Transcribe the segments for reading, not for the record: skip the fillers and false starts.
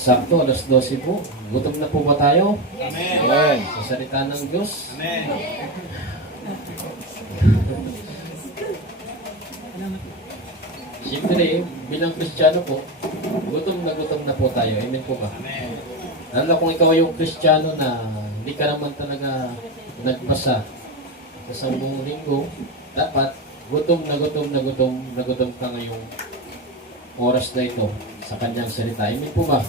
Sakto, alas 12 po. Gutom na po ba tayo? Amen. Sa salita ng Diyos? Amen. Siyempre, bilang Kristiyano po, gutom na po tayo. Amen po ba? Amen. Lalo kung ikaw ay yung Kristiyano na hindi ka naman talaga nagbasa sa buong linggo, dapat gutom ka ngayong oras na ito sa kanyang salita. Amen po ba?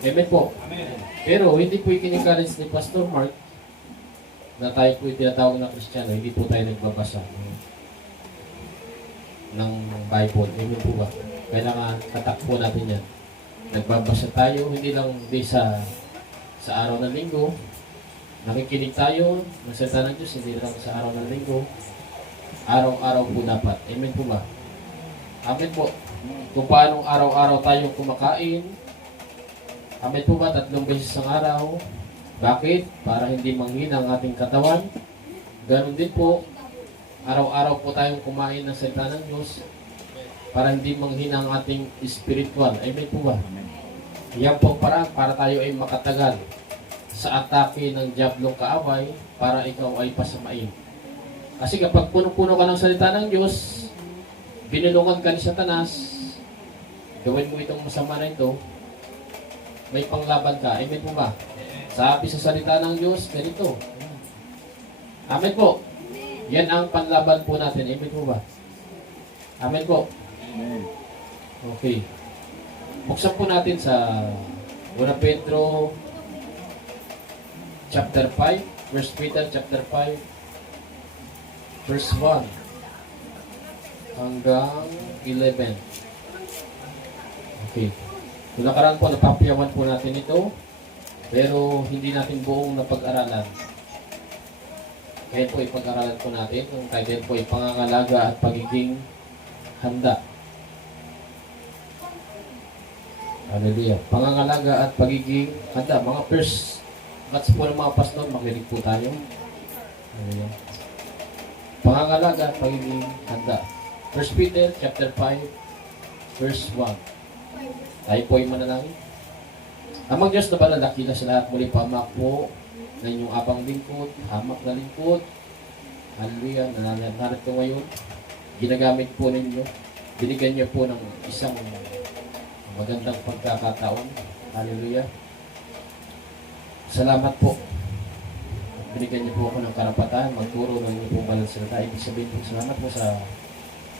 Amen po. Amen. Pero hindi po i-encourage ni Pastor Mark na tayo po itinatawag na Kristiyano, hindi po tayo nagbabasa ng Bible. Amen po ba? Kailangan katakpo natin yan. Nagbabasa tayo, hindi lang sa araw ng linggo. Nakikinig tayo ng salita ng Diyos, hindi lang sa araw ng linggo. Araw-araw po dapat. Amen po ba? Amen po. Kung paanong araw-araw tayong kumakain. Amen po ba? 3 beses ang araw. Bakit? Para hindi manghina ang ating katawan. Ganon din po, araw-araw po tayong kumain ng salita ng Diyos para hindi manghina ang ating spiritual. Amen po ba? Yan po parang para tayo ay makatagal sa atake ng diablong kaaway para ikaw ay pasamain. Kasi kapag puno-puno ka ng salita ng Diyos, binulungan ka ni Satanas, gawin mo itong masama na ito, may panglaban ka. Amen po ba? Sabi sa salita ng Diyos, ganito. Amen po. Yan ang panlaban po natin. Amen po ba? Amen po. Amen. Okay. Buksan po natin sa 1 Pedro chapter 5, 1 Peter chapter 5, verse 1 hanggang 11. Okay. Kung nakaraan po, napapayawan po natin ito, pero hindi natin buong napag-aralan. Kaya po ipag-aralan po natin. Ang title po ay Pangangalaga at Pagiging Handa. Hallelujah. Pangangalaga at Pagiging Handa. Mga first batch po ng mga pastor, makinig po tayo. Hallelujah. Pangangalaga at Pagiging Handa. 1 Peter chapter 5, verse 1. Tayo po ay manalangin. Amang Diyos na balalakila sa lahat, muli pamak po na inyong abang lingkod, hamak na lingkod. Hallelujah, nananarit ko ngayon. Ginagamit po ninyo. Binigyan niyo po ng isang magandang pagkakataon. Hallelujah. Salamat po. Binigyan niyo po ako ng karapatan, magturo ng inyong pong banal salita. Ibig sabihin po, salamat po sa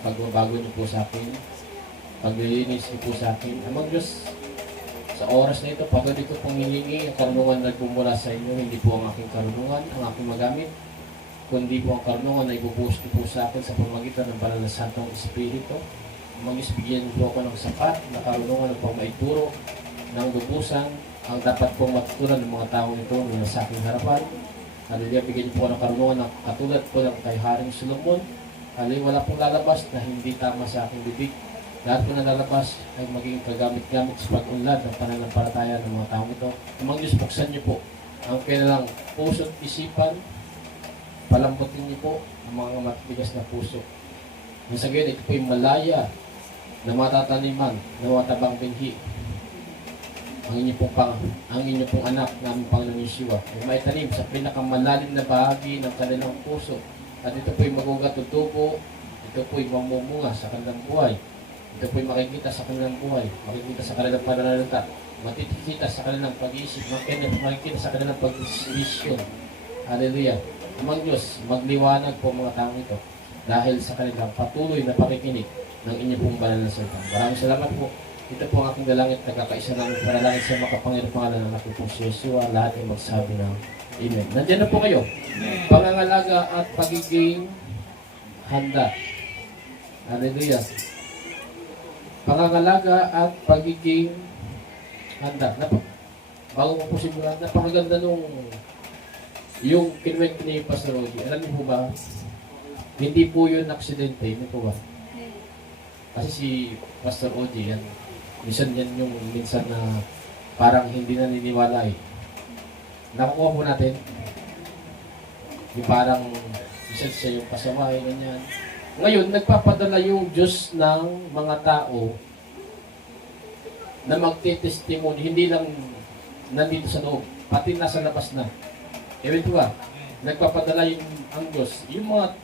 pagbabago niyo po sa akin. Paglilinis niyo po sa akin. Amang Diyos, sa oras na ito, pagod ko pong hihingi, ang karunungan na nagmumula sa inyo, hindi po ang aking karunungan, ang aking magamit, kundi po ang karunungan na ibubuhos niyo po sa akin sa pamamagitan ng banal na Santong Espiritu. Amang bigyan niyo po ako ng sapat na karunungan ng pamaituro, ng lubusan, ang dapat pong matutunan ng mga taong ito na sa aking harapan. Hallelujah, bigyan niyo po ng karunungan na katulad po ng kay Haring Solomon. Hallelujah, wala pong lalabas na hindi tama sa aking bibig. Lahat po na lalabas ay magiging kagamit-gamit sa pag-unlad ng pananampalataya ng mga taong ito. Amang Diyos, buksan niyo po ang kanilang puso at isipan. Palambutin niyo po ang mga matigas na puso. Sa gayon, ito po yung malaya na matataniman, na matabang binhi. Ang inyo pong anak na aming Panginoon Yeshua ay maitanim sa pinakamalalim na bahagi ng kanilang puso. At ito po yung magugat tutubo, ito po yung mamumunga sa kanilang buhay. Ito po'y makikita sa kanilang buhay, makikita sa kanilang pananalita, makikita sa kanilang pag-iisip, makikita sa kanilang pag-desisyon. Hallelujah. Amang Diyos, magliwanag po mga taong ito dahil sa kanilang patuloy na pakikinig ng inyong pong banal na salita. Maraming salamat po. Ito po ang aking dalangit, nagkakaisa namin panalangin sa makapangyarang pangalan ng aking pong si Yeshua. Lahat ay magsabi ng Amen. Nandiyan na po kayo. Pangangalaga at pagiging handa. Hallelujah. Pangangalaga at pagiging handa. Bago ko po simulan, napakaganda nung yung kinuwento ni Pastor Oji. Alam niyo po ba, hindi po yun aksidente. Hindi po ba? Kasi si Pastor Oji, yan, minsan yan yung minsan na parang hindi naniniwala eh. Nakukuha po natin, yung parang minsan siya yung pasaway, ganyan. Ngayon, nagpapadala yung Diyos ng mga tao na magte-testimony, hindi lang nandito sa loob, pati nasa labas na. Ewan ko ba, nagpapadala yung ang Diyos. Yung mga,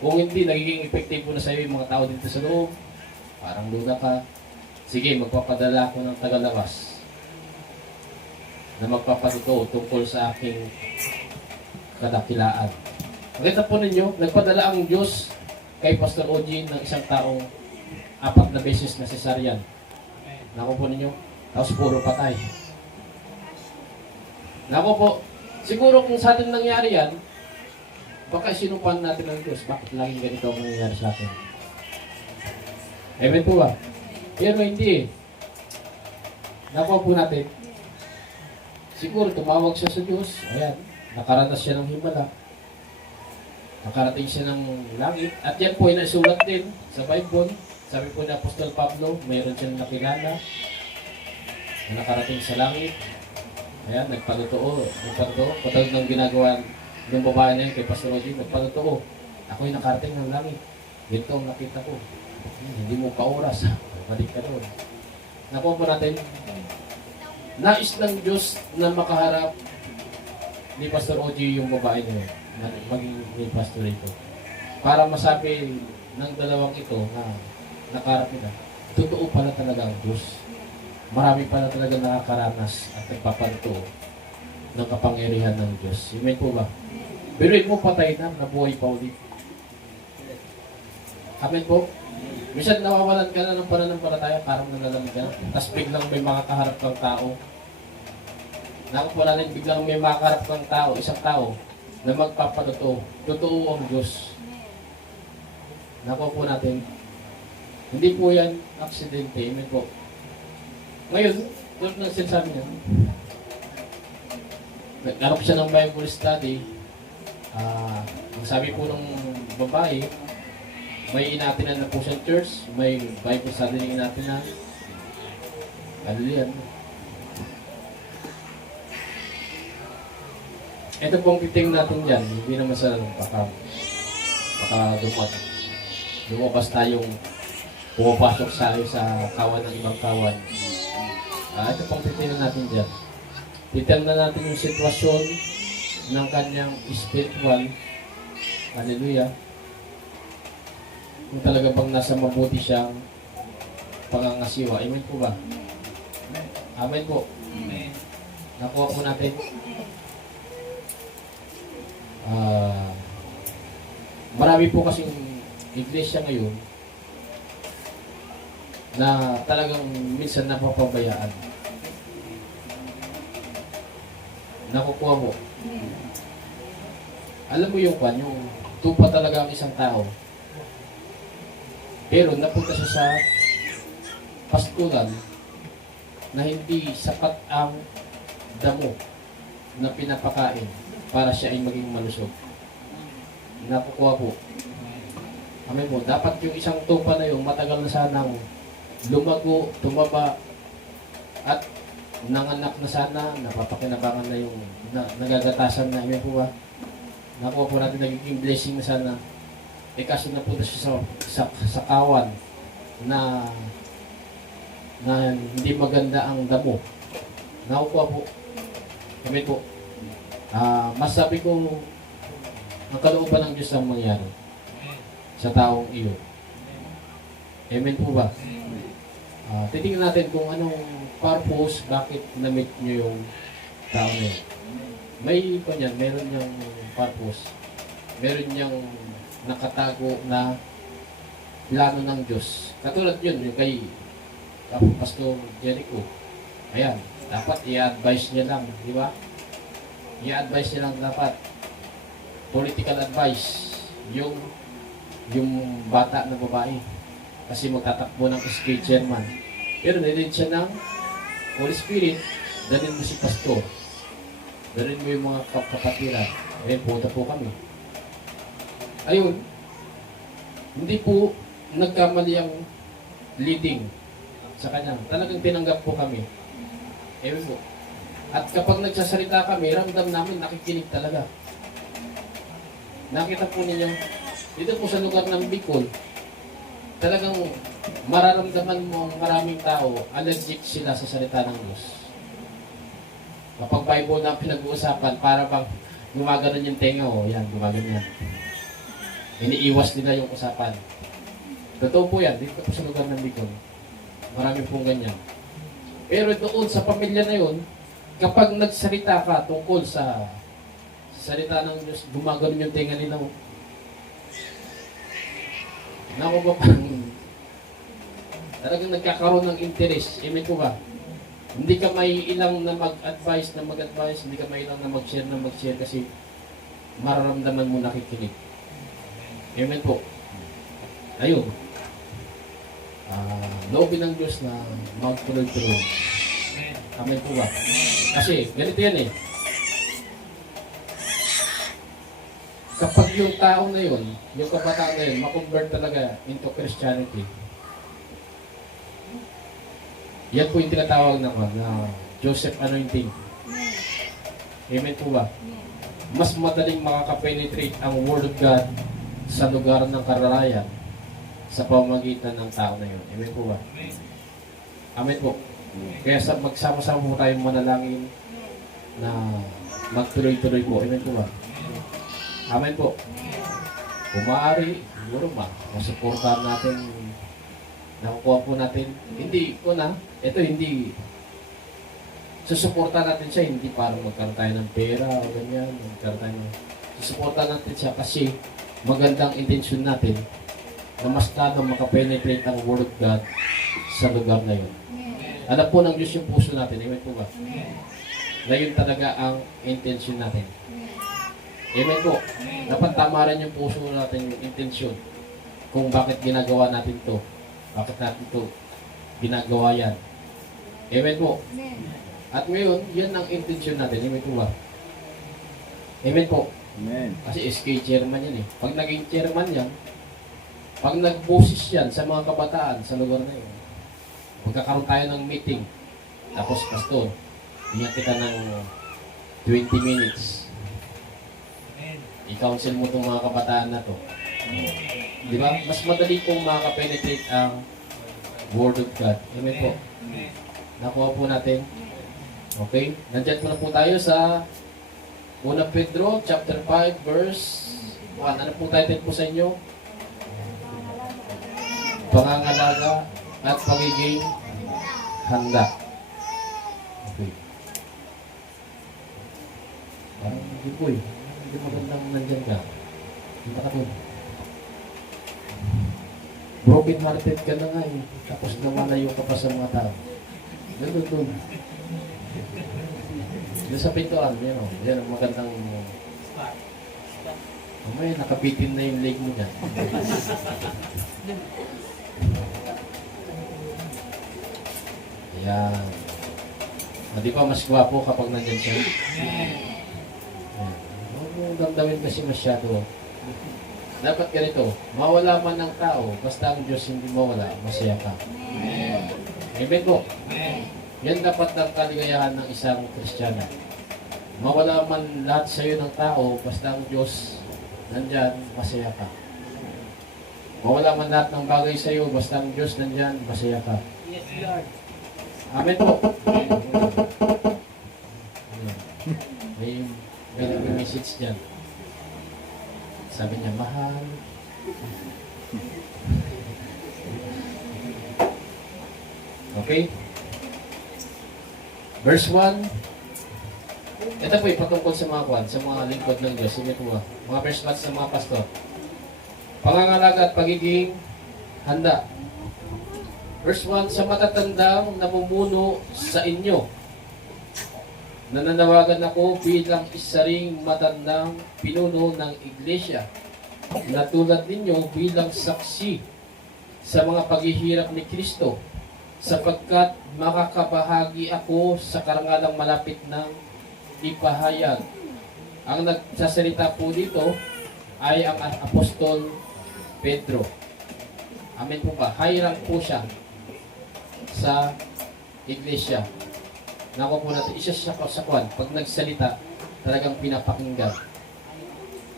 kung hindi, nagiging epektibo na sa'yo yung mga tao dito sa loob, parang luda ka, sige, magpapadala ako ng tagalabas na magpapatuto tungkol sa aking kadakilaan. Makita po ninyo, nagpadala ang Diyos kay Pastor Oji ng isang taong 4 na beses na cesarean. Nako po ninyo, tapos puro patay. Nako po, siguro kung sa atin nangyari yan, baka sinupan natin ng Diyos. Bakit laging ganito ang nangyayari sa atin? Amen po ba? Pero hindi eh. Nakuha po natin, siguro tumawag siya sa Diyos. Ayan, nakaranas siya ng himala. Nakarating siya ng langit. At yan po ay nasulat din sa Bible. Sabi po ni Apostol Pablo, mayroon siyang nakilala na nakarating sa langit. Ayan, nagpatotoo. Patawag ng ginagawa ng babae na yun kay Pastor Oji, nagpatotoo. Ako'y nakarating ng langit. Ganito ang nakita ko. Hindi mo pa oras. Balik ka doon. Nakuha po natin, nais ng Diyos na makaharap ni Pastor Oji yung babae na yun, na maging ni Pastor ito. Para masabi ng dalawang ito na nakarap nila, totoo pala talaga ang Diyos. Marami pala talaga nakakaranas at nagpapanto ng kapangyarihan ng Diyos. Amen po ba? Pero mo patay na, nabuhay pa ulit. Amen po? Minsan nawawalan ka na ng pananampalataya, parang nalalamig ka. Tapos biglang may makakaharap kang tao. Nakapula rin, biglang may makakaharap kang tao, isang tao, na magpapatotoo. Totoo ang Diyos. Nakuha po natin. Hindi po yan aksidente. Amen po. Ngayon, tulad ng sinasabi niya, nagkaroon siya ng Bible study. Ang sabi po ng babae, may inatinan na po sa church, may Bible study na inatinan. Hallelujah. Ito pong titing natin dyan, hindi naman sa baka lumabas tayong pumapasok sa kawan ng ibang kawan. Ito pong titingnan natin dyan. Titingnan natin yung sitwasyon ng kanyang spiritual. Hallelujah. Kung talaga bang nasa mabuti siyang pangangasiwa. Amen po ba? Amen po. Amen. Nakuha po natin. Marami po kasing iglesia ngayon na talagang minsan napapabayaan. Nakukuha mo. Alam mo yung tupa talaga ang isang tao. Pero napunta siya sa pastulan na hindi sapat ang damo na pinapakain para siya ay maging malusog. Nakukuha po. Amen po. Dapat yung isang tupa na yung matagal na sanang lumago, tumaba, at nanganak na sana, napapakinabangan na yung nagagatasan na. Amen po ba? Nakuha po natin nagiging blessing na sana. Kaso napunta siya sa kawan na hindi maganda ang damo. Nakukuha po. Amen po. Masabi ko, ang kalooban ng Diyos ang mangyari sa taong iyo. Amen po ba? Titingnan natin kung anong purpose, bakit na-meet nyo yung tao na yun. Meron niyang purpose. Meron niyang nakatago na plano ng Diyos. Katulad yun, yung kay Pastor Jericho. Ayan, dapat i-advise niya lang, di ba? I-advise niya lang dapat. Political advice. Yung bata na babae. Kasi magtatakbo ng SK chairman. Pero nilid siya ng Holy Spirit, dalhin mo si Pastor. Dalhin mo yung mga kapatiran. Ayun, punta po kami. Ayun, hindi po nagkamali ang leading sa kanya. Talagang tinanggap po kami. Ayun po. At kapag nagsasalita kami, ramdam namin nakikinig talaga. Nakita po ninyo, dito po sa lugar ng Bicol, talagang mararamdaman mo maraming tao, allergic sila sa salita ng Diyos. Kapag Bible na pinag-uusapan, para bang gumaganon yung tenga, yan, gumaganon yan. Iniiwas nila yung usapan. Totoo po yan, dito po sa lugar ng Bicol. Marami pong ganyan. Pero doon sa pamilya na yun, kapag nagsalita ka tungkol sa salita ng Diyos, gumaganon yung tenga nila. Naku ba talagang nagkakaroon ng interest. Amen po ba? Hindi ka may ilang na mag-advise, hindi ka may ilang na mag-share kasi mararamdaman mo nakikinig. Amen po. Ayun. Loobin ng Diyos na magtuloy-tuloy. Amen po ba? Kasi, ganito yan eh. Kapag yung tao na yun, yung kabataan na yun, makonvert talaga into Christianity. Yan po yung tinatawag na Joseph anointing. Amen po ba? Mas madaling makaka-penetrate ang Word of God sa lugar ng kararayan sa pamamagitan ng tao na yun. Amen po ba? Amen po. Kaya magsama-sama po tayong manalangin na magtuloy-tuloy po. Amen po ba? Amen po. Kung maaari, siguro masuportahan natin, nakukuha po natin. Hindi susuportahan natin siya, hindi para magkaroon tayo ng pera o ganyan, susuportahan natin siya kasi magandang intensyon natin na mas lalo makapenetrate ang Word of God sa lugar na yun. Alam po ng Diyos yung puso natin, amen po ba? Na yun talaga ang intensyon natin. Amen po. Dapat tama rin yung puso natin, yung intensyon kung bakit ginagawa natin to. Bakit natin to ginagawa yan. Amen po. At ngayon, yan ang intensyon natin. Amen po ba? Amen po. Amen. Kasi SK chairman yan eh. Pag naging chairman yan, pag nag-boses yan sa mga kabataan sa lugar na yun, magkakaroon tayo ng meeting. Tapos, pastor, bigyan kita ng 20 minutes. I-counsel mo itong mga kabataan na to. Di ba? Mas madali pong makaka-penetrate ang Word of God. Amen po. Nakuha po natin. Okay? Nandyan po na po tayo sa 1 Pedro chapter 5 verse 1. Ano po title po sa inyo? Pangangalaga at pagiging handa. Okay. Parang hindi po eh. Hindi magandang nandyan ka. Hindi ka doon. Broken hearted ka na nga eh. Tapos namalayo ka pa sa mga tao. Doon. Doon sa pintuan, yan o. Yan ang magandang... Mamaya, nakabitin na yung leg mo dyan. Ayan. Di ba mas gwapo kapag nandyan siya? Ayan. Huwag mo damdamin kasi masyado. Dapat ganito, mawala man ng tao, basta ang Diyos hindi mawala, masaya ka. Amen po. Yan dapat ang kaligayahan ng isang Kristiyano. Mawala man lahat sa iyo ng tao, basta ang Diyos nandyan, masaya ka. Mawala man lahat ng bagay sa iyo, basta ang Diyos nandyan, masaya ka. Yes, Lord. Amen po. May message dyan. Sabi niya, mahal. Okay? Verse 1. Ito po patungkol sa mga kwan, sa mga lingkod ng Diyos. Sige po ba? Mga verse 1 sa mga pastor. Pangangalaga at pagiging handa. Verse 1, sa matatandang namumuno sa inyo, nananawagan ako bilang isa ring matandang pinuno ng iglesia na tulad ninyo bilang saksi sa mga paghihirap ni Kristo sapagkat makakabahagi ako sa karangalang malapit ng ipahayag. Ang nagsasalita po dito ay ang Apostol Pedro. Amen po ba? High rank po siya sa iglesia. Nakuha po natin, isa siya sa kwan. Pag nagsalita, talagang pinapakinggan.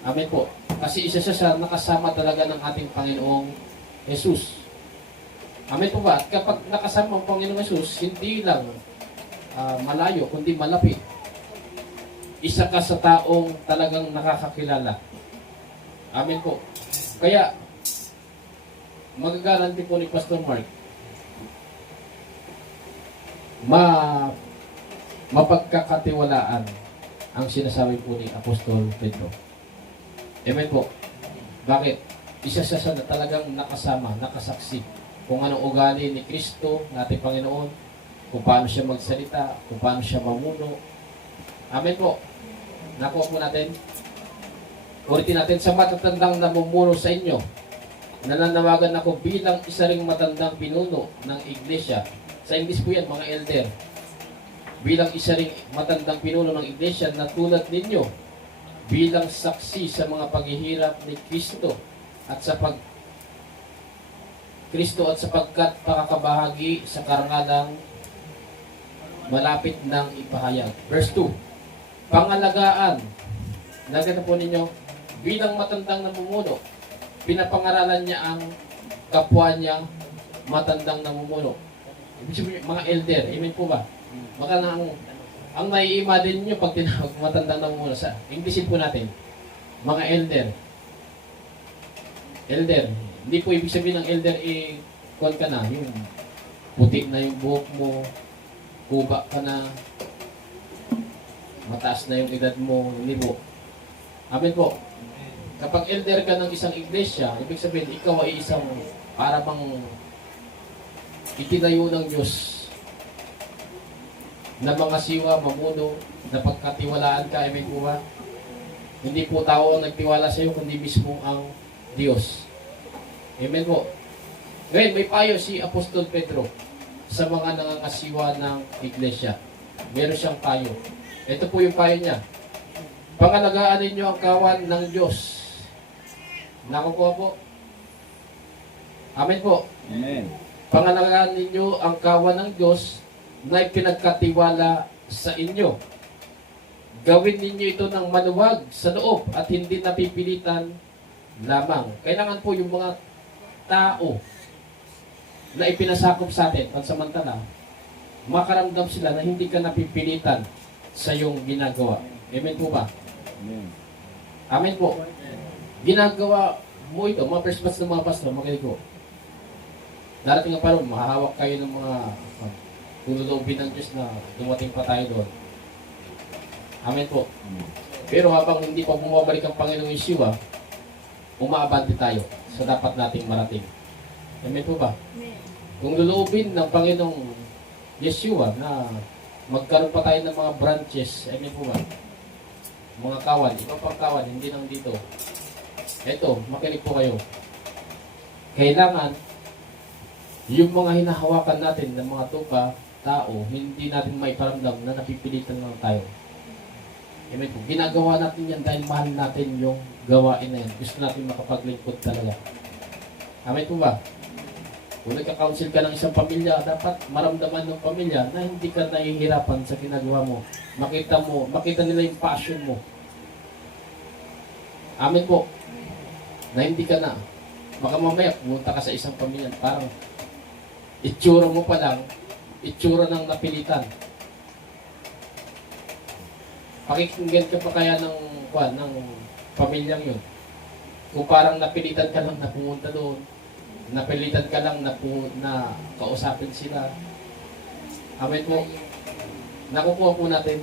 Amen po. Kasi isa siya sa nakasama talaga ng ating Panginoong Jesus. Amen po ba? At kapag nakasama ang Panginoong Yesus, hindi lang malayo, kundi malapit. Isa ka sa taong talagang nakakakilala. Amen po. Kaya, magagaranti po ni Pastor Mark, mapagkakatiwalaan ang sinasabi po ni Apostol Pedro. Amen po. Bakit? Isa siya na talagang nakasama, nakasaksi kung anong ugali ni Kristo, nating Panginoon, kung paano siya magsalita, kung paano siya mamuno. Amen po. Nakuha po natin. Ulitin natin, sa matatandang namumuno sa inyo, nananawagan ako bilang isa ring matandang pinuno ng iglesia. Sa English po yan, mga elder. Bilang isa ring matandang pinuno ng iglesia na tulad ninyo, bilang saksi sa mga paghihirap ni Kristo at sa sapagkat pakakabahagi sa karangalang malapit ng ipahayag. Verse 2. Pangalagaan. Nakita po ninyo, bilang matandang namumuno, pinapangaralan niya ang kapwa niya matandang namumuno. Ibig sabihin, mga elder. Amen po ba? Baka na ang nai-imagine nyo pag tinawag matandang namumuno sa Englishin po natin, mga elder. Elder. Hindi po ibig sabihin ng elder, kuwan ka na, yung puti na yung buhok mo, kuba ka na, mataas na yung edad mo, hindi po. Amen po. Kapag elder ka ng isang iglesia, ibig sabihin, ikaw ay isang para bang itinayo ng Diyos na mga siwa, mamuno, na pagkatiwalaan ka, amen po ba? Hindi po tao ang nagtiwala sa iyo, kundi mismo ang Diyos. Amen po. Ngayon, may payo si Apostol Pedro sa mga nangangasiwa ng iglesia. Meron siyang payo. Ito po yung payo niya. Pangalagaan ninyo ang kawan ng Diyos. Nakukuha po? Amen po. Amen. Pangalagaan ninyo ang kawan ng Diyos na ipinagkatiwala sa inyo. Gawin ninyo ito ng maluwag sa loob at hindi napipilitan lamang. Kailangan po yung mga tao na ipinasakop sa atin pansamantala, makaramdam sila na hindi ka napipilitan sa iyong ginagawa. Amen po ba? Amen. Amen po. Ginagawa mo ito, mga first batch ng mga pastor, magaling ko. Darating nga pa rin, mahahawak kayo ng mga tululobin ng Diyos na dumating pa tayo doon. Amen po. Pero habang hindi pa bumabalik ang Panginoong Yeshua, umaabante tayo sa dapat nating marating. Amen po ba? Kung lulubin ng Panginoong Yeshua na magkaroon pa tayo ng mga branches, amen po ba? Mga kawan, ibang pang kawan, hindi lang dito. Eto, makinig po kayo. Kailangan, yung mga hinahawakan natin ng mga tupa, tao, hindi natin maiparamdam na napipilitan lang tayo. Amen po. Ginagawa natin yan dahil mahal natin yung gawain na yan. Gusto natin makapaglingkod talaga. Amen po ba? Kung nagka-counsel ka ng isang pamilya, dapat maramdaman ng pamilya na hindi ka nahihirapan sa ginagawa mo. Makita nila yung passion mo. Amen po. Na hindi ka na. Baka mamaya, pumunta ka sa isang pamilya, parang itsura mo pa lang, itsura ng napilitan. Pakikinggan ka pa kaya ng pamilyang yun. Kung parang napilitan ka lang na pumunta doon, napilitan ka lang na kausapin sila. Amen po. Nakukuha po natin.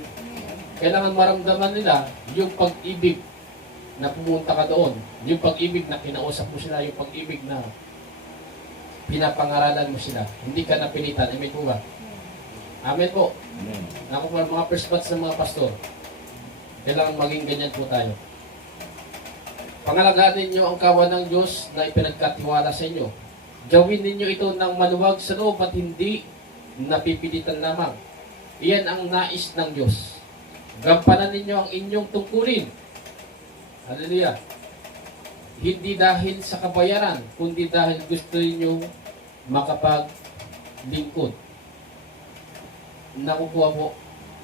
Kailangan maramdaman nila yung pag-ibig na pumunta ka doon. Yung pag-ibig na kinausap mo sila, yung pag-ibig na pinapangaralan mo sila. Hindi ka napilitan. Amen po ba? Amen po. Amen. Nakukuha mga first batch ng mga pastor. Kailangan maging ganyan po tayo. Pangalagaan ninyo ang kawan ng Diyos na ipinagkatiwala sa inyo. Gawin ninyo ito ng maluwag sa loob at hindi napipilitan lamang. Iyan ang nais ng Diyos. Gampanan ninyo ang inyong tungkulin. Hallelujah. Hindi dahil sa kabayaran, kundi dahil gusto ninyo makapaglingkod. Nakukuha po.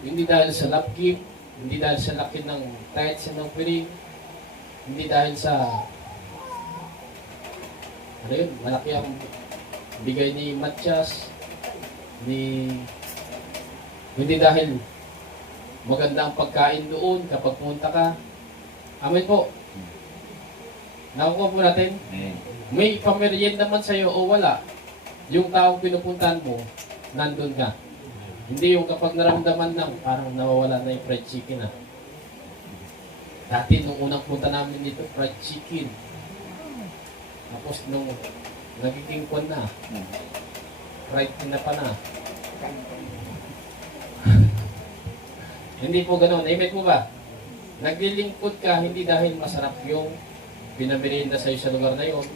Hindi dahil sa lapkip, hindi dahil sa laki ng tithes and offering, hindi dahil sa malaki ang bigay ni Matias, hindi dahil maganda ang pagkain doon kapag punta ka. Amen po. Nakukuha po natin. May pamerienda naman sa'yo o wala. Yung taong pinupuntahan mo, nandun ka. Hindi yung kapag naramdaman lang, parang nawawala na yung fried chicken. Dati nung unang punta namin dito, fried chicken. Tapos nung nagiging kwan na, fried na pa na. Hindi po ganoon. Amen po ba? Naglilingkod ka hindi dahil masarap yung pinamerienda sa'yo sa lugar na yon,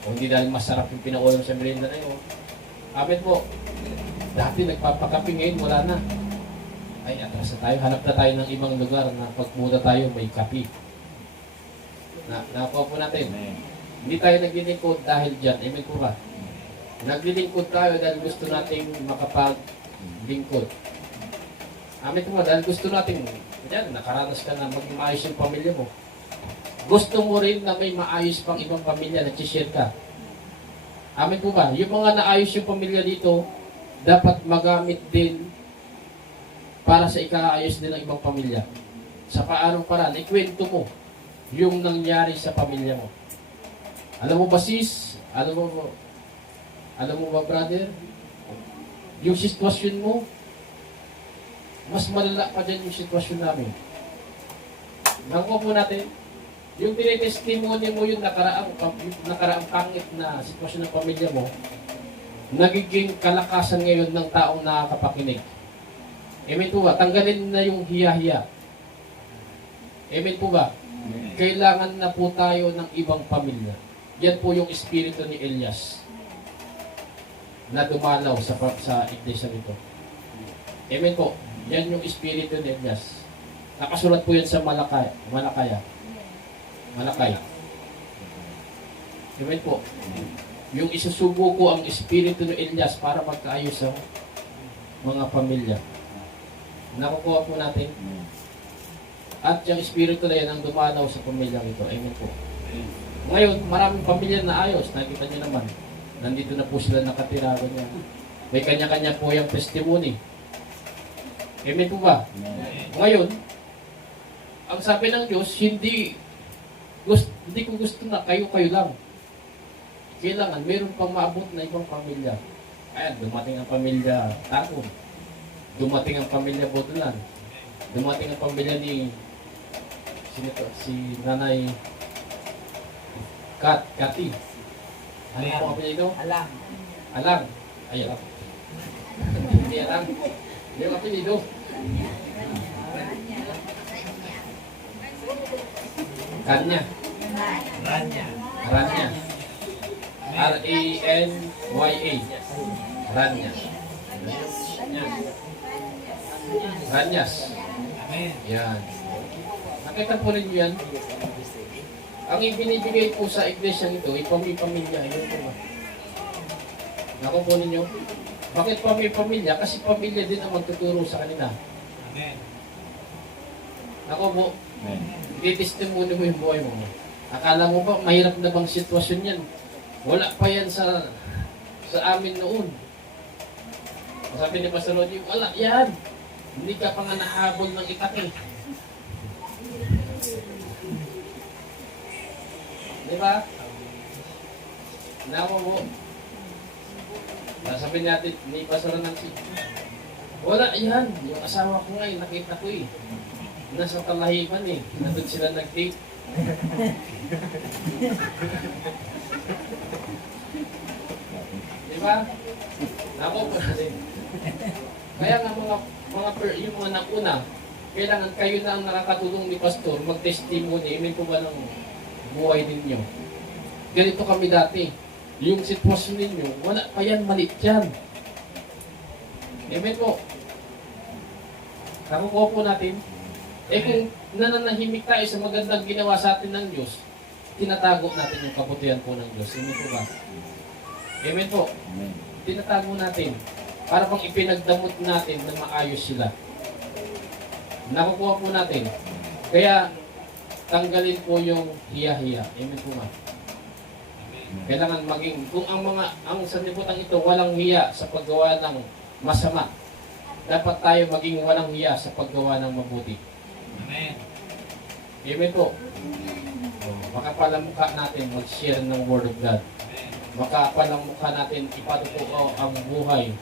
o hindi dahil masarap yung pinaulam sa merienda na yon. Amen po. Dati nagpapakape, ngayon wala na. Ay, atras na tayo. Hanap na tayo ng ibang lugar na pagmuda tayo may kape. Nakuha po natin. Hindi tayo naglilingkod dahil dyan. Amen po ba? Naglilingkod tayo dahil gusto nating makapaglingkod. Amen po ba? Dahil gusto nating, yan, nakaranas ka na maging maayos yung pamilya mo. Gusto mo rin na may maayos pang ibang pamilya, nag-share ka. Amen po ba? Yung mga naayos yung pamilya dito, dapat magamit din para sa ikaayos din ng ibang pamilya. Sa paanong paraan, ikwento mo yung nangyari sa pamilya mo. Alam mo ba sis? Alam mo ba brother? Yung sitwasyon mo, mas malala pa dyan yung sitwasyon namin. Nakuha po natin, yung tinitestimony mo yung nakaraang pangit na sitwasyon ng pamilya mo, nagiging kalakasan ngayon ng taong nakakapakinig. Amen po ba? Tanggalin na yung hiya-hiya. Amen po ba? Kailangan na po tayo ng ibang pamilya. Yan po yung espiritu ni Elias na dumalaw sa iglesia nito. Amen po. Yan yung espiritu ni Elias. Nakasulat po yan sa Malakay. Amen po. Yung isusubo ko ang espiritu ni Elias para magkaayos ang mga pamilya. Nakukuha po natin. At yung espiritu na yan ang dumanaw sa pamilya ito. Amen po. Ngayon, maraming pamilya na ayos. Nakita niyo naman. Nandito na po sila nakatira. May kanya-kanya po yung testimony. Amen po ba? Ngayon, ang sabi ng Diyos, hindi ko gusto na kayo-kayo lang. Kailangan, meron pang maabot na ibang pamilya. Ayan, dumating ang pamilya Takon. Dumating ang pamilya Botolan. Dumating ang pamilya ni si Nanay Kati. Ano po ang pamilya ito? Alang. Ay, alam. Hindi alam. Hindi ang pamilya ito. Ranya. R-A-N-Y-A. Ranya. Ranyas. Yan. Nakita po rin yan. Ang ibinibigay po sa iglesia nito, pamilya. Yun po ba? Naku po ninyo. Bakit pamilya? Kasi pamilya din ang magtuturo sa kanila. Naku po. Titestimony mo yung buhay mo. Akala mo ba mahirap na bang sitwasyon yan? Wala pa yan sa amin noon. Sabi ni Pastor Roddy, wala yan. Hindi ka pa nga nahabol ng itak. Di ba? Nawa mo. Sabi natin ni Pastor Nancy, wala yan. Yung asawa ko ngayon, nakita ko eh. Nasa Talahiban eh. Nandun sila nag-date. Diba? Nako po natin. Kaya nga yung mga nakuna, kailangan kayo na ang nakakatulong ni Pastor mag-testimony. Amen po ba ng buhay ninyo? Ganito kami dati. Yung sitwasyon ninyo, wala pa yan, malit yan. Amen po. Nakukuha po natin. Kung nananahimik tayo sa magandang ginawa sa atin ng Diyos, tinatago natin yung kabutihan po ng Diyos. Amen po ba? Amen po. Amen. Tinatago natin para pang ipinagdamot natin na maayos sila. Nakukuha po natin. Kaya, tanggalin po yung hiya-hiya. Amen po ba? Kailangan maging, kung ang sanlibutan ito walang hiya sa paggawa ng masama, dapat tayo maging walang hiya sa paggawa ng mabuti. Amen. Amen po. Makapalamukha natin mag-share ng Word of God. Makapalamukha natin ipatutuo ang buhay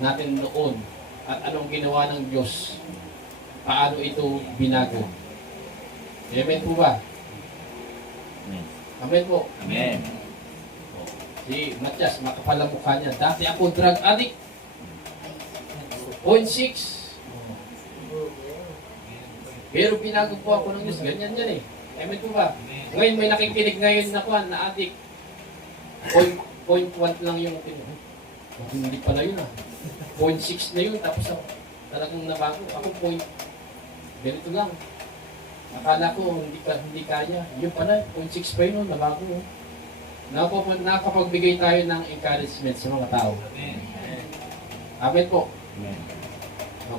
natin noon at anong ginawa ng Diyos. Paano ito binago. Amen po ba? Amen po. Amen. Si Matias, makapalamukha niya. Dati ako drug addict. 0.6. Pero binago po ako ng Diyos. Ganyan yan eh. Amen po ba? Ngayon may nakikinig ngayon na kuhan na addict. 0.1 lang yung hindi pala yun ah. 0.6 na yun. Tapos ako talagang nabago. Ako ganito lang. Akala ko hindi kaya. Yun pala, 0.6 pa yun. Nabago. Nakapagbigay tayo ng encouragement sa mga tao. Amen po.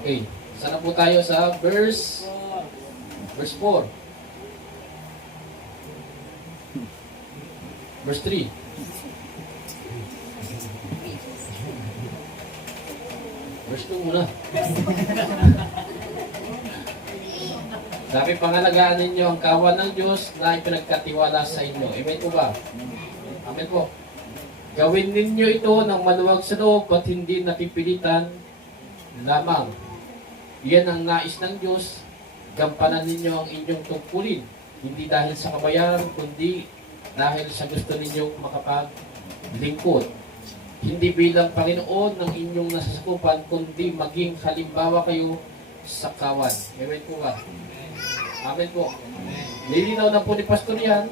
Okay. Sana po tayo sa verse 4. Verse 3. Verse 2 muna. Sabi, pangalagaan ninyo ang kawan ng Diyos na ipinagkatiwala sa inyo. Amen po ba? Amen po. Gawin ninyo ito ng maluwag sa loob at hindi napipilitan lamang. Iyan ang nais ng Diyos. Gampanan ninyo ang inyong tungkulin. Hindi dahil sa kabayaran, kundi dahil sa gusto ninyong makapaglingkod. Hindi bilang Panginoon ng inyong nasasakupan, kundi maging halimbawa kayo sa kawan. Amen po ba? Amen po. Nilinaw na po ni Pastor yan,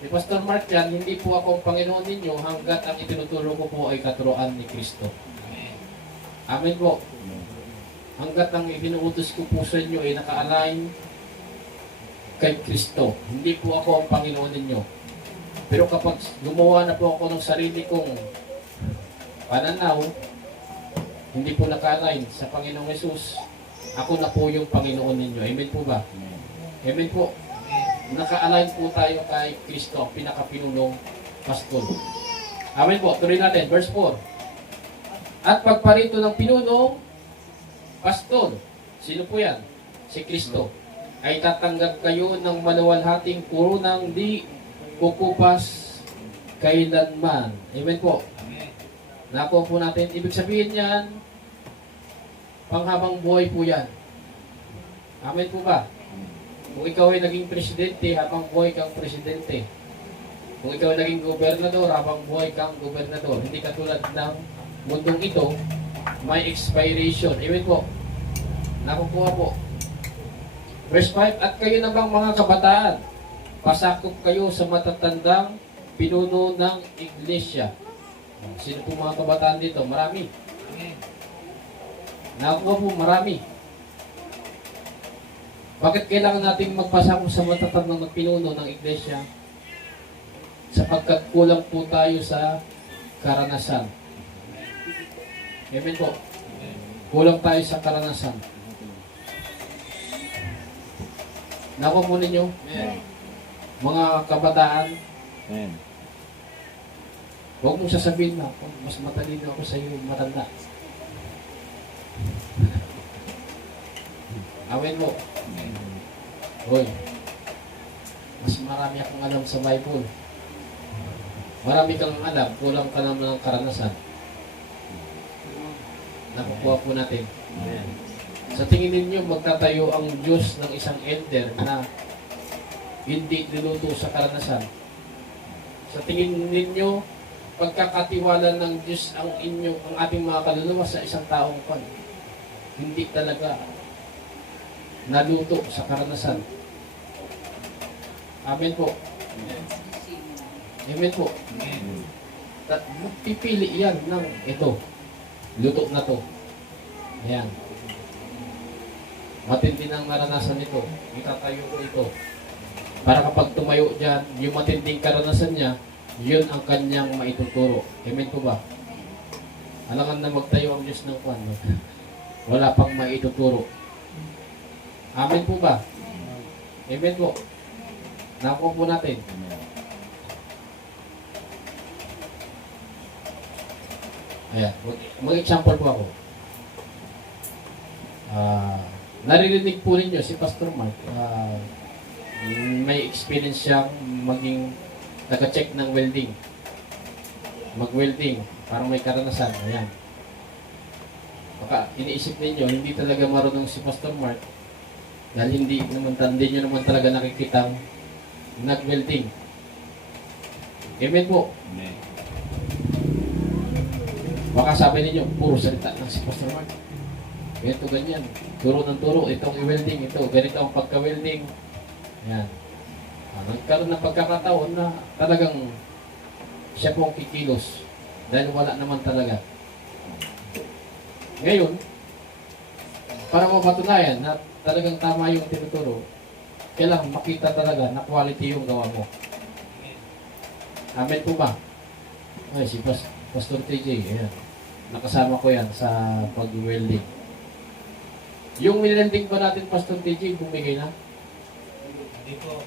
ni Pastor Mark yan, hindi po ako ang Panginoon ninyo hanggat ang itinuturo ko po ay katuruan ni Kristo. Amen po. Hanggat ang ibinuutos ko po sa inyo ay naka-align kay Kristo. Hindi po ako ang Panginoon ninyo. Pero kapag gumawa na po ako ng sarili kong pananaw, hindi po naka-align sa Panginoong Yesus, ako na po yung Panginoon ninyo. Amen po ba? Amen po. Naka-align po tayo kay Kristo, ang pinakapinulong pastor. Amen po. Tuloy natin. Verse 4. At pagparito ng pinunong pastor, sino po yan? Si Kristo. Ay tatanggap kayo ng maluwalhating kurunang di kukupas kailanman. Amen po. Nakuha po natin. Ibig sabihin yan, panghabang buhay po yan. Amen po ba? Kung ikaw ay naging presidente, habang buhay kang presidente. Kung ikaw ay naging gobernador, habang buhay kang gobernador. Hindi katulad ng mundong ito, may expiration. Amen po. Nakukuha po. Verse 5, at kayo namang mga kabataan, pasakop kayo sa matatandang pinuno ng iglesia. Sino po mga kabataan dito? Marami. Nakuha po, marami. Bakit kailangan natin magpasakop sa matatandang pinuno ng iglesia? Sapagkat kulang po tayo sa karanasan. Amen po. Kulang tayo sa karanasan. Nakuha po ninyo? Mga kabataan, huwag mong sasabihin na, mas matalino ako sa iyo, matanda. Amen mo. Hoy, mas marami akong alam sa Bible. Marami kang alam, kulang ka naman ng karanasan. Nakukuha po natin. Sa tingin ninyo, magtatayo ang Diyos ng isang elder na hindi niluto sa karanasan. Sa tingin ninyo, pagkakatiwala ng Diyos ang ating mga kaluluwa sa isang taong pan. Hindi talaga naluto sa karanasan. Amen po. Amen po. Pipili yan ng ito. Luto na to. Ayan. Matindi ng maranasan nito. Itatayo ko ito. Para kapag tumayo dyan, yung matinding karanasan niya, yun ang kanyang maituturo. Amen po ba? Alangan na magtayo ang Diyos ng kwan. Wala pang maituturo. Amen po ba? Amen po. Nakuha po natin. Ayan, mag-example po ako. Naririnig po ninyo si Pastor Mark, may experience siyang maging nag-check ng welding. Mag-welding, parang may karanasan. Ayan. Baka iniisip ninyo, hindi talaga marunong si Pastor Mark dahil hindi nyo naman talaga nakikitang nag-welding. Amen po. Amen. Baka sabi ninyo, puro salita ng si Pastor Mark. Ganito, ganyan. Turo ng turo. Itong i-welding, ito. Ganito ang pagka-welding. Ayan. Nagkaroon ng pagkakataon na talagang siya pong kikilos. Dahil wala naman talaga. Ngayon, para mapatunayan na talagang tama yung tinuturo, kailangan makita talaga na quality yung gawa mo. Amen po ba? Ay, si Pastor TJ, ayan. Nakasama ko yan sa pag-welding. Yung welding ba natin, Pastor TJ, bumigay na? Hindi po.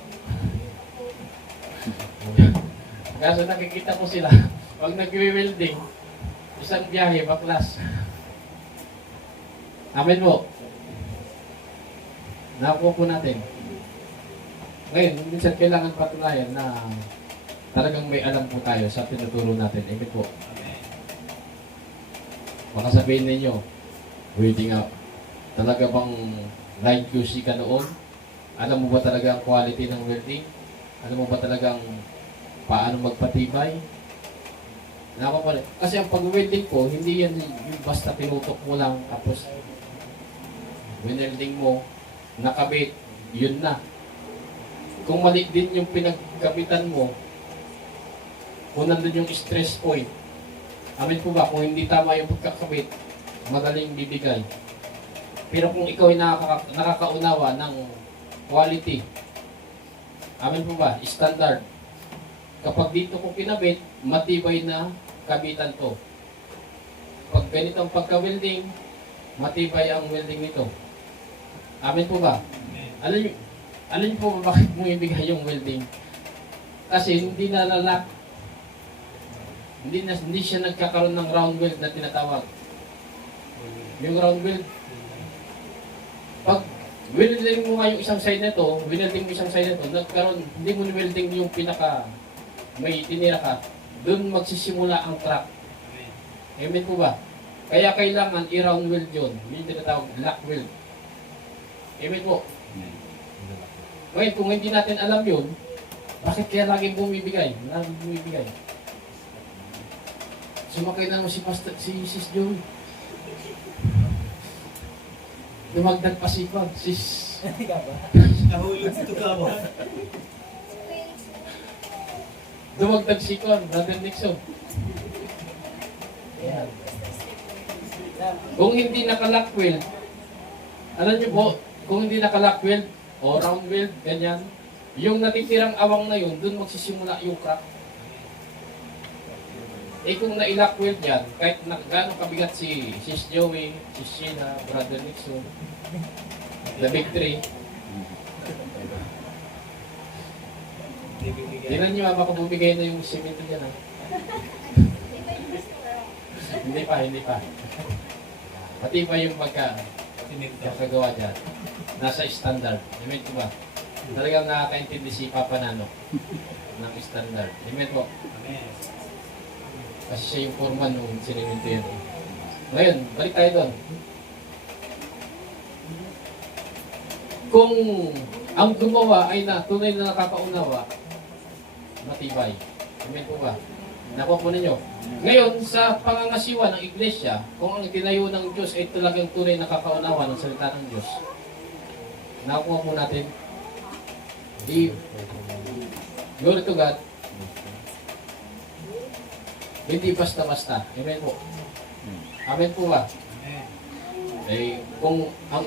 Kaso nakikita ko sila, pag nag-welding, isang biyahe, baklas. Amen po. Nakuha po natin. Ngayon, minsan kailangan patunayan na talagang may alam po tayo sa tinuturo natin. Amen po. Baka sabihin ninyo, welding up. Talaga bang line QC ka noon? Alam mo ba talaga ang quality ng welding? Alam mo ba talagang paano magpatibay? Kasi ang pag-welding po, hindi yan yung basta tinutok mo lang tapos winelding mo, nakabit, yun na. Kung mali din yung pinagkabitan mo, kung nandun yung stress point, amin po ba, kung hindi tama yung pagkakabit, madaling bibigay. Pero kung ikaw ay nakakaunawa ng quality, amin po ba, standard, kapag dito ko kinabit, matibay na kabitan to. Pag ganitong pagka-welding, matibay ang welding nito. Amin po ba? Alam niyo po ba bakit mo ibigay yung welding? Kasi hindi nalalak. Hindi siya nagkakaroon ng round weld na tinatawag. Yung round weld, pag welding mo nga yung isang side nito, welding mo isang side nito, nagkaroon, hindi mo welding yung pinaka may tinira ka, doon magsisimula ang crack. Amen po ba? Kaya kailangan i-round weld yun. Yung tinatawag lock weld. Amen po. Ngayon, kung hindi natin alam yun, bakit kaya laging bumibigay? Laging bumibigay. Sumakay na mo si Sis Joey. Dumagdag pa si Pag, Sis. Nahulog si Tugawa. Dumagdag si Brother Nixon. Ayan. Kung hindi naka-lock weld, alam niyo po, kung hindi naka-lock weld o round weld, ganyan, yung natitirang awang na yun, dun magsisimula yung crack. Eh kung na-lock weld yan, kahit gano'ng kabigat si Sis Joey, Sis Sheena, Brother Nixon, the Big Three, tingnan nyo baka bumigay na yung simento dyan ha. Hindi pa. Pati pa yung magkagawa dyan. Nasa standard. Amen po ba? Talagang nakakaintindi si Papa Nano ng standard. Amen po. Kasi siya yung foreman nung sinimento yun. Ngayon, balik tayo doon. Kung ang gumawa ay tunay na nakakaunawa, matibay. Amen po ba? Nakuha po ninyo. Ngayon, sa pangangasiwa ng iglesia, kung ang tinayo ng Diyos ay talagang tunay nakakaunawa ng salita ng Diyos, nakuha po natin. Glory to God. Hindi basta-basta. Amen po. Amen po ba? Eh, kung ang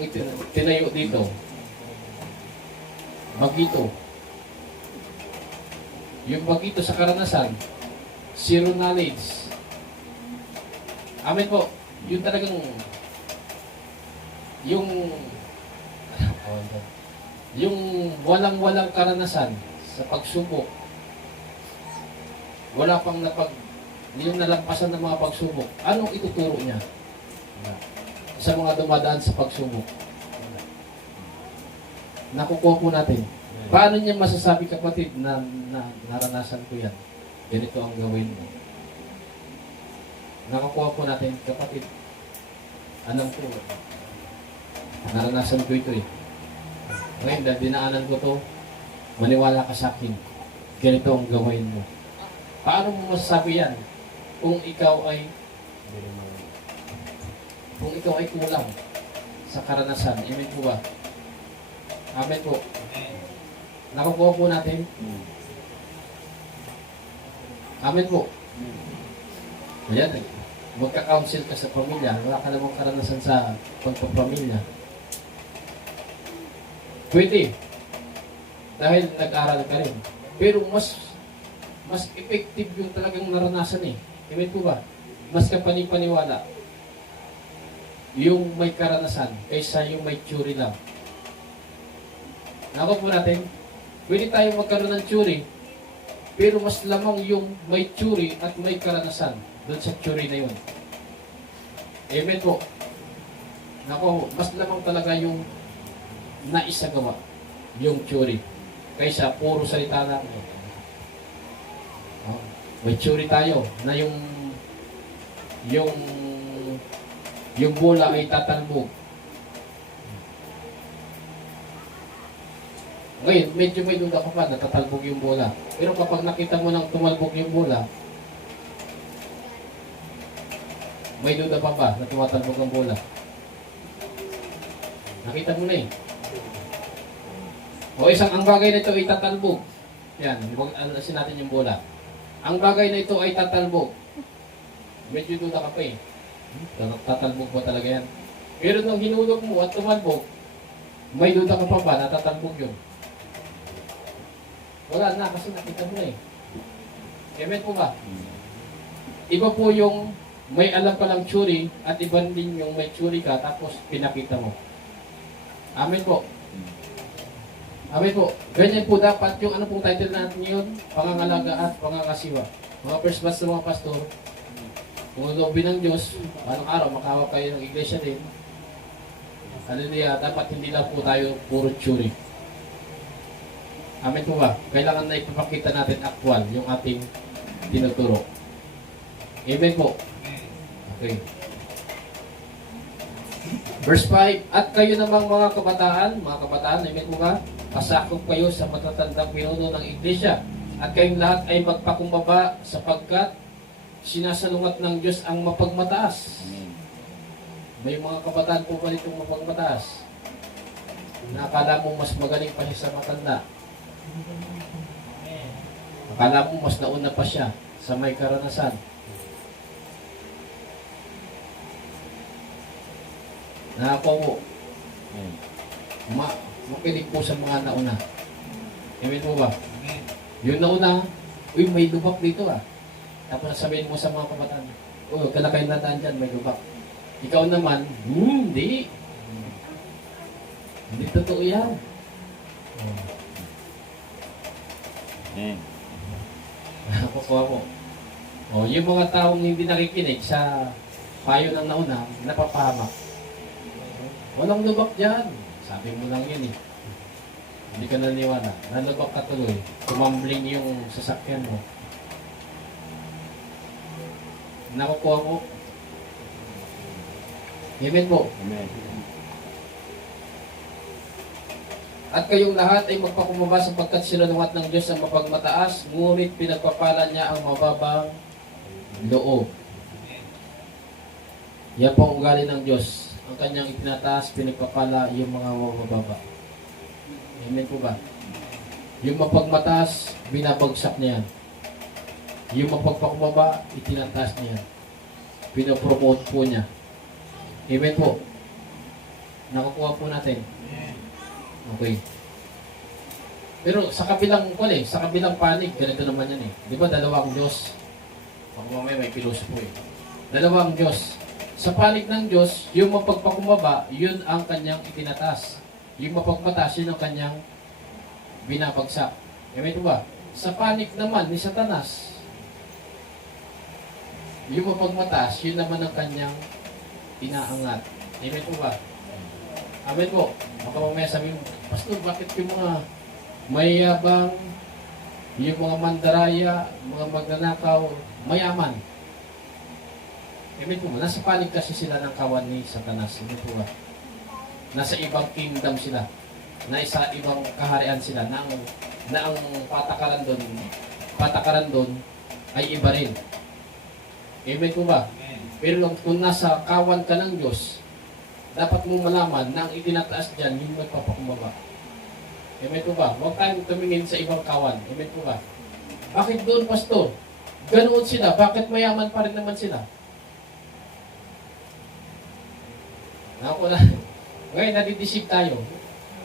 tinayo dito, bagito. Yung bagito sa karanasan, zero knowledge. Amen po. Yung talagang, yung walang karanasan sa pagsubok, wala pang yung nalampasan ng mga pagsubok, anong ituturo niya? Sa mga dumadaan sa pagsubok. Nakukuha po natin. Paano niya masasabi, kapatid, na naranasan ko yan? Ganito ang gawin mo. Nakukuha po natin, kapatid. Alam ko, naranasan ko ito eh. Ngayon, dahil dinaanan ko to, maniwala ka sa akin. Ganito ang gawin mo. Paano mo masasabi yan? Kung ikaw ay kulang sa karanasan. Amen po ba? Amen po. Nakukuha po natin. Amen po. Ayan, magka-counsel ka sa pamilya. Wala ka namang karanasan sa pagpapamilya. Pwede. Dahil nag-aral ka rin. Pero mas effective yung talagang naranasan eh. Amen po ba? Mas kapanipaniwala yung may karanasan kaysa yung may theory lang. Nako po natin, pwede tayo magkaroon ng theory, pero mas lamang yung may theory at may karanasan doon sa theory na yun. Amen po. Nako, mas lamang talaga yung naisagawa, yung theory, kaysa puro salita lang. May theory tayo na yung bola ay tatalbog. Ngayon, medyo may duda ka pa na tatalbog yung bola. Pero kapag nakita mo nang tumalbog yung bola, may duda pa ba na tumatalbog ang bola? Nakita mo na eh. O ang bagay na ito ay tatalbog. Yan, alasin natin yung bola. Ang bagay na ito ay tatalbog. Medyo duda ka pa eh. Tatalbog ba talaga yan? Pero nung hinulog mo at tumalbog, may duda ka pa ba na tatalbog yun? Wala na kasi nakita mo na eh. Amen po ba? Iba po yung may alam palang theory at iba din yung may theory ka tapos pinakita mo. Amen po. Amen po. Ganyan po dapat yung ano pong title natin yun, pangangalaga at pangangasiwa. Mga first batch ng mga pastor, kung loobin ng Diyos, anong araw makawak kayo ng iglesia din. Hallelujah, dapat hindi lang po tayo puro theory. Amen po ba? Kailangan na ipapakita natin actual yung ating tinuturo. Amen po. Okay. Verse 5, at kayo namang mga kabataan, amen po ba? Pasakop kayo sa matatandang pinuno ng iglesia, at kayong lahat ay magpakumbaba sapagkat sinasalungat ng Diyos ang mapagmataas. May mga kabataan po ba itong mapagmataas? Nakala mo mas magaling pa siya sa matanda. Akala mo mas nauna pa siya sa may karanasan. Nakapo mo. Makinig po sa mga nauna. Amen po ba? Yung nauna, uy, may lubak dito ah. Tapos sabihin mo sa mga kabataan, huwag ka na kayo nataan dyan, may lubak. Ikaw naman, hindi. Hindi totoo yan. Nakukuha mo. O, yung mga taong hindi nakikinig sa payo ng nauna, napapahamak. Walang lubak dyan. Sabi mo lang yun eh. Hindi ka naniwala. Nalubak ka tuloy. Tumambling yung sasakyan mo. Nakukuha mo. Amen po. Amen. At kayong lahat ay magpakumaba sapagkat sinalungat ng Diyos ang mapagmataas, ngunit pinagpapala niya ang mababang loob. Yan po ang ugali ng Diyos. Ang kanyang ipinataas, pinagpapala yung mga mabababa. Amen po ba? Yung mapagmataas, binabagsak niya yan. Yung mapagpakumaba, itinataas niya yan. Pinopromote po niya. Amen po. Nakukuha po natin. Okay. Pero sa kabilang sa kabilang panig, ganito naman yan eh. Di ba dalawang Diyos? Ako mamaya may pilosopo eh. Dalawang Diyos. Sa panig ng Diyos, yung mapagpakumaba, yun ang kanyang itinatas. Yung mapagmataas, yun ang kanyang binabagsak. Amen po ba? Sa panig naman ni Satanas, Yung mapagmataas, yun naman ang kanyang inaangat. Amen po ba? Amen po. Baka mamaya sabihin, Pastor, bakit yung mga mayabang, yung mga mandaraya, mga magnanakaw, mayaman? Amen po ba? Nasa panig kasi sila ng kawan ni Satanas. Amen po ba? Nasa ibang kingdom sila. Nasa ibang kaharian sila na ang patakaran doon ay iba rin. Amen po ba? Pero kung nasa kawan ka ng Diyos, dapat mong malaman na ang itinataas dyan, yung magpapakumbaba. Amen po ba? Huwag tayong tumingin sa ibang kawan. Amen po ba? Bakit doon, Pastor? Ganoon sila. Bakit mayaman pa rin naman sila? Ako na. Ngayon, nadidisip tayo.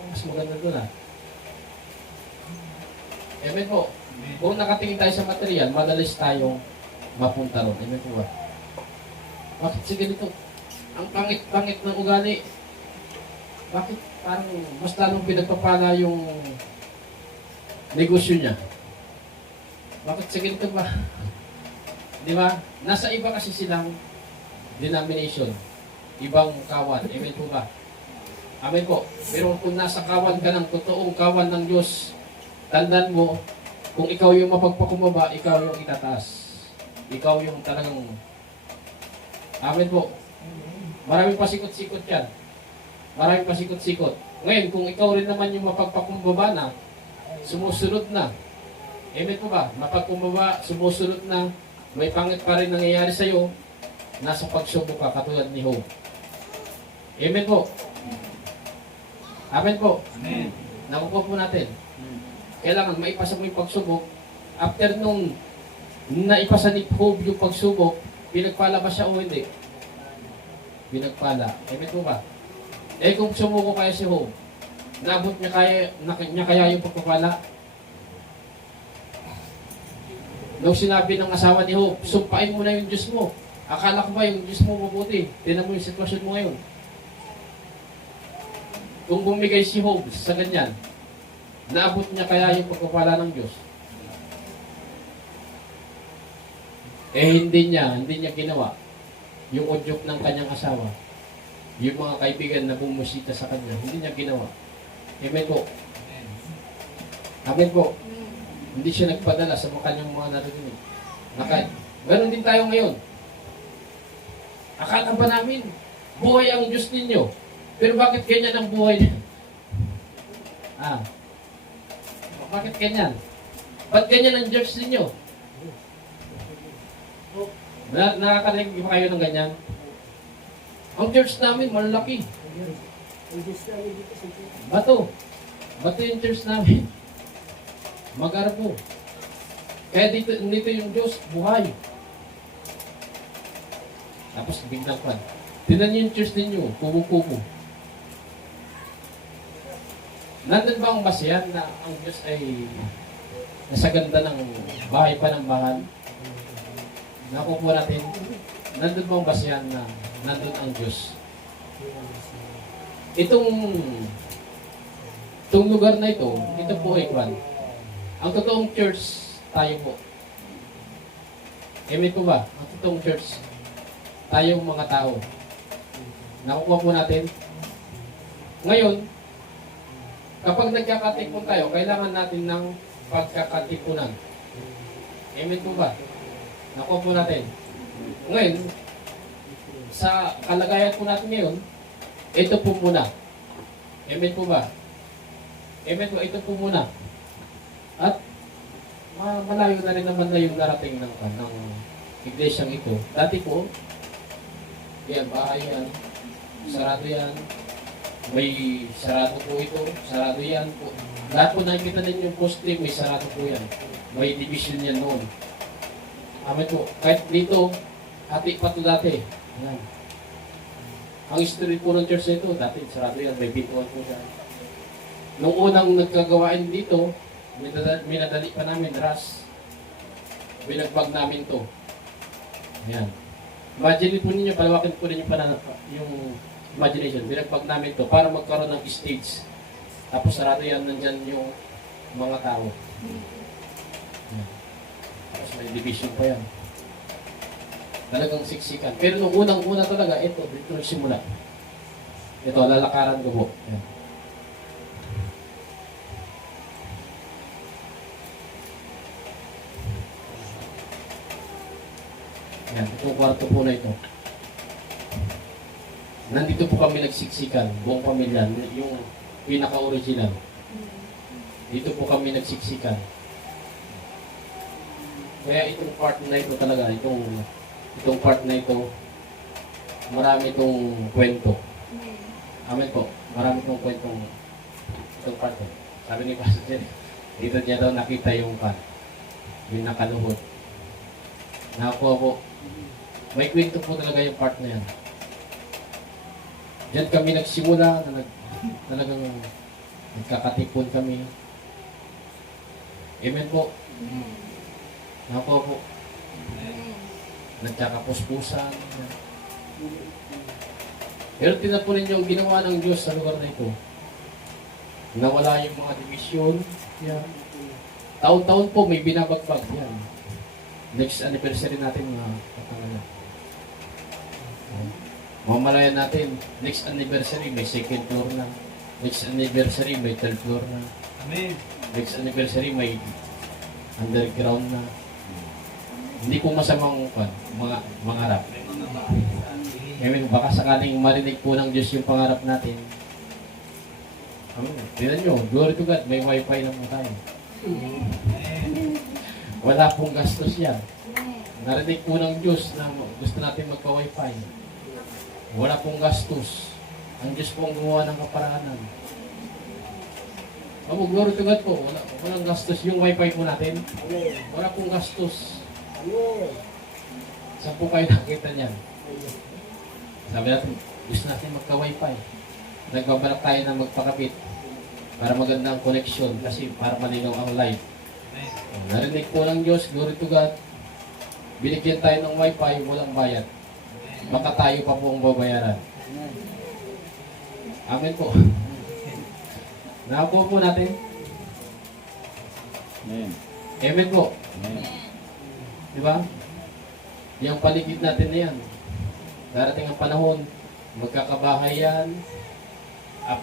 Mas maganda doon ah. Amen po. Kung nakatingin tayo sa material, madalis tayong mapunta ron. Amen po ba? Bakit sige nito? Ang pangit-pangit ng ugali. Bakit parang mas lalong pinagpapala yung negosyo niya? Bakit sige nito ba? Di ba? Nasa iba kasi silang denomination. Ibang kawan. Amen po ba? Amen po. Pero kung nasa kawan ka ng totoong kawan ng Diyos, tandaan mo, kung ikaw yung mapagpakumbaba, ikaw yung itataas. Ikaw yung talagang... Amen po. Maraming pasikot-sikot yan. Maraming pasikot-sikot. Ngayon, kung ikaw rin naman yung mapagpakumbaba na, sumusunod na. Amen po ba? Mapagkumbaba, sumusunod na, may pangit pa rin nangyayari sa'yo, nasa pagsubok ka, katulad ni Job. Amen po. Amen po. Amen. Nakukuha po natin. Kailangan maipasa mo yung pagsubok. After nung naipasa ni Job yung pagsubok, pinagpala ba siya o hindi? Pinagpala. Amen po ba? Eh kung sumuko kaya si Job, naabot niya kaya yung pagpapala? Nung sinabi ng asawa ni Job, sumpain mo na yung Diyos mo. Akala ko ba yung Diyos mo mabuti? Tingnan mo yung sitwasyon mo ngayon. Kung bumigay si Job sa ganyan, naabot niya kaya yung pagpapala ng Diyos? Hindi niya ginawa. Yung udyok ng kanyang asawa, yung mga kaibigan na bumusita sa kanya, hindi niya ginawa. Amen po. Amen po. Hindi siya nagpadala sa kanyang mga narinig. Ganon din tayo ngayon. Akala ba namin, buhay ang Diyos ninyo? Pero bakit ganyan ang buhay niya? Bakit ganyan? Ba't ganyan ang church ninyo? Nakakarinig ba kayo ng ganyan? Ang church namin, malaki. Bato yung church namin. Magarbo. Kaya dito yung Diyos, buhay. Tapos biglang pan. Tinan niyo yung church ninyo, kubo-kubo. Nandun ba ang basihan na ang Diyos ay nasa ganda ng bahay pa ng bahan? Nakupo natin, nandun ba ang basihan na nandun ang Diyos? Itong lugar na ito po ay kwan. Ang totoong church, tayo po. Amen po ba? Ang totoong church, tayong mga tao. Nakukuha po natin. Ngayon, kapag nagkakatipon tayo, kailangan natin ng pagkakatipunan. Amen po ba? Nakuha po natin. Ngayon, sa kalagayan po natin ngayon, ito po muna. Amen po ba? Amen po, ito po muna. At malayo na rin naman na yung darating ng iglesyang ito. Dati po, yan, bahay yan, sarado yan, may sarado po ito, sarado yan po. Lahat po nakikita din yung poste, may sarado po yan. May division yan noon. Amen po. Kahit dito, hati pa ito dati. Yan. Ang history po ng church na ito, dati sarado yan, may bituan po siya. Nung unang nagkagawain dito, minadali pa namin, ras. Binagbag namin to. Yan. Imagine po ninyo, palawakin po ninyo yung imagination. Binagbag namin to para magkaroon ng stage. Tapos sarado yan, nandyan yung mga tao. Yan. Tapos may division pa yan. Talagang siksikan. Pero nung unang-una talaga, ito, dito nagsimula. Ito, lalakaran ko po. Ayan. Ayan, itong kwarto po na ito. Nandito po kami nagsiksikan, buong pamilya, yung pinaka-original. Dito po kami nagsiksikan. Kaya itong part na ito talaga, itong part na ito, marami itong kwento. Amen po, marami itong kwentong itong part. Sabi ni Pastor Jerry, dito niya daw nakita yung part, yung nakaluhod. Nakakuha po, may kwento po talaga yung part na yan. Diyan kami nagsimula, talagang nagkakatipon kami. Amen po. Nakakuha po. Nagkakapuspusan. Pero tinapunin yung ginawa ng Diyos sa lugar na ito. Nawala yung mga division. Yan. Taon-taon po may binabagbag. Yan. Next anniversary natin mga katangalan. Mamalayan natin, next anniversary may second floor na. Next anniversary may third floor na. Amen. Next anniversary may underground na. Hindi po masamang mangarap. May mga bahay sa atin. Amen. Baka sakaling marinig po ng Diyos yung pangarap natin. Amen. Tignan nyo, glory to God, may wifi na po tayo. Amen. Wala pong gastos yan. Narinig po ng Diyos na gusto natin magka-wifi. Wala pong gastos. Ang Diyos po ang gumawa ng kaparaanan. Amo, glory to God po. Walang gastos yung wifi po natin. Wala pong gastos. Saan po kayo nakita niyan? Sabi natin, gusto natin magka-wifi. Nagbabalak tayo na magpakapit para maganda ang connection kasi para malinaw ang live. Amen. Narinig po ng Diyos, glory to God. Binigyan tayo ng wifi, walang bayad. Baka tayo pa po ang babayaran. Amen po. Nakakuha po natin. Amen. Amen po. Amen. Di ba? Yung paligid natin na yan. Darating ang panahon, magkakabahay yan.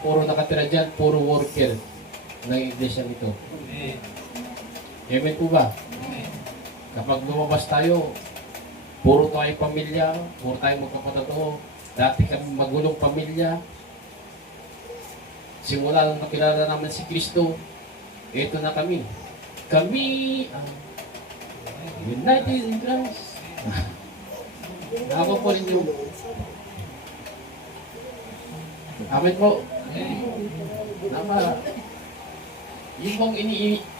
Puro nakatira dyan, puro worker ng iglesia nito. Amen. Amen po ba? Amen. Kapag lumabas tayo, puro tayo pamilya, puro tayo magkapatotoo. Dati kami magulong pamilya. Simula nang nakilala naman si Kristo, ito na kami. Kami ang United in Christ. Ako po rin yung Amen po. Nama. Yung bang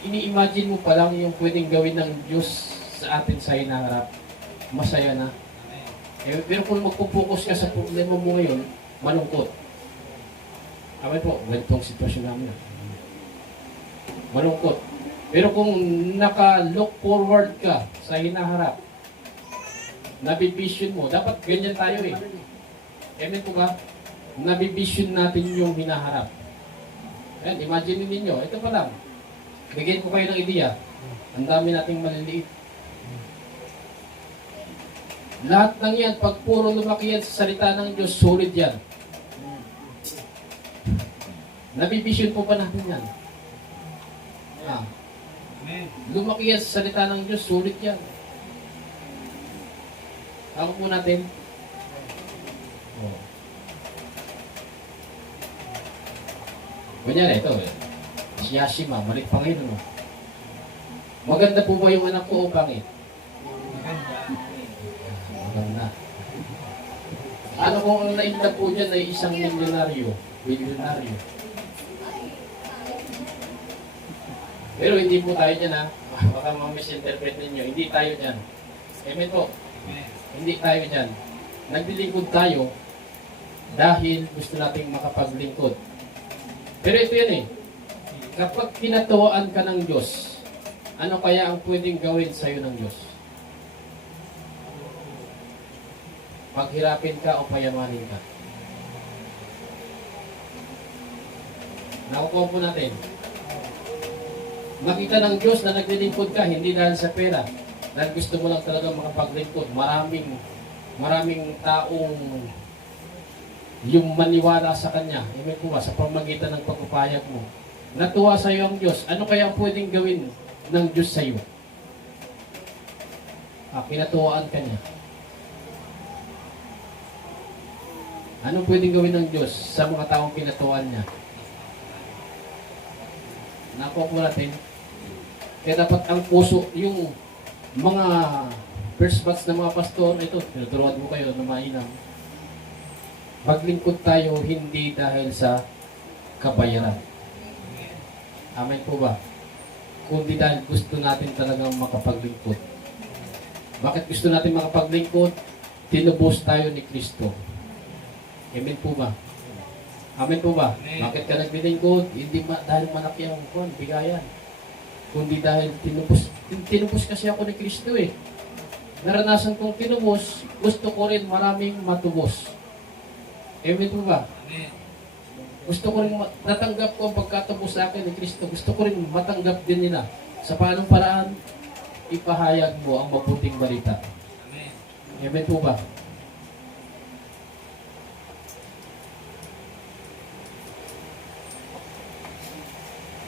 ini-imagine mo pa lang yung pwedeng gawin ng Diyos sa atin sa hinaharap, masaya na. Pero kung magpupokus ka sa problema mo ngayon, malungkot. Amen po, ganitong sitwasyon namin. Malungkot. Pero kung naka-look forward ka sa hinaharap, nabivision mo, dapat ganyan tayo eh. Amen po ba? Nabivision natin yung hinaharap. Ayan, imagine ninyo, ito pa lang. Bigyan ko kayo ng ideya. Ang dami nating maliliit. Lahat ng yan, pag puro lumaki yan sa salita ng Diyos, solid yan. Nabivision po pa natin yan. Amen. Lumaki yan sa salita ng Diyos, sulit yan. Ako po natin. Oh. Kunyari, ito. Si Yashima, malit pa ngayon. Ano? Maganda po ba yung anak ko o pangit? Maganda. Ano kung ang nainda po dyan ay isang milyonaryo? Milyonaryo. Pero hindi po tayo dyan ha. Baka ma-misinterpret ninyo. Hindi tayo dyan. Amen po. Amen. Hindi tayo dyan. Naglilingkod tayo dahil gusto nating makapaglingkod. Pero ito yan eh. Kapag pinatuwaan ka ng Diyos, ano kaya ang pwedeng gawin sa'yo ng Diyos? Paghirapin ka o payamanin ka? Nakukuha po natin. Makita ng Diyos na naglilingkod ka, hindi dahil sa pera. Dahil gusto mo lang talaga makapaglingkod. Maraming maraming taong yung maniwala sa Kanya, amen po ba, sa pamagitan ng pagpapayag mo. Natuwa sa iyo ang Diyos. Ano kaya ang pwedeng gawin ng Diyos sa iyo? Pinatuwaan ka niya. Anong pwedeng gawin ng Diyos sa mga taong pinatuwaan niya? Nakuha po natin. Kaya dapat ang puso, yung mga first batch na mga pastor, ito, tinuturuan mo kayo na mainam. Paglingkod tayo hindi dahil sa kabayaran. Amen po ba? Kundi dahil gusto natin talagang makapaglingkod. Bakit gusto natin makapaglingkod? Tinubos tayo ni Kristo. Amen po ba? Amen po ba? Bakit ka naglilingkod? Hindi dahil malaki ang bigayan. Kundi dahil tinubos kasi ako ni Kristo eh. Naranasan kong tinubos, gusto ko rin maraming matubos. Amen po ba? Gusto ko rin natanggap ko ang pagkatubos sa akin ni Kristo. Gusto ko rin matanggap din nila. Sa paanong paraan, ipahayag mo ang mabuting balita. Amen po ba?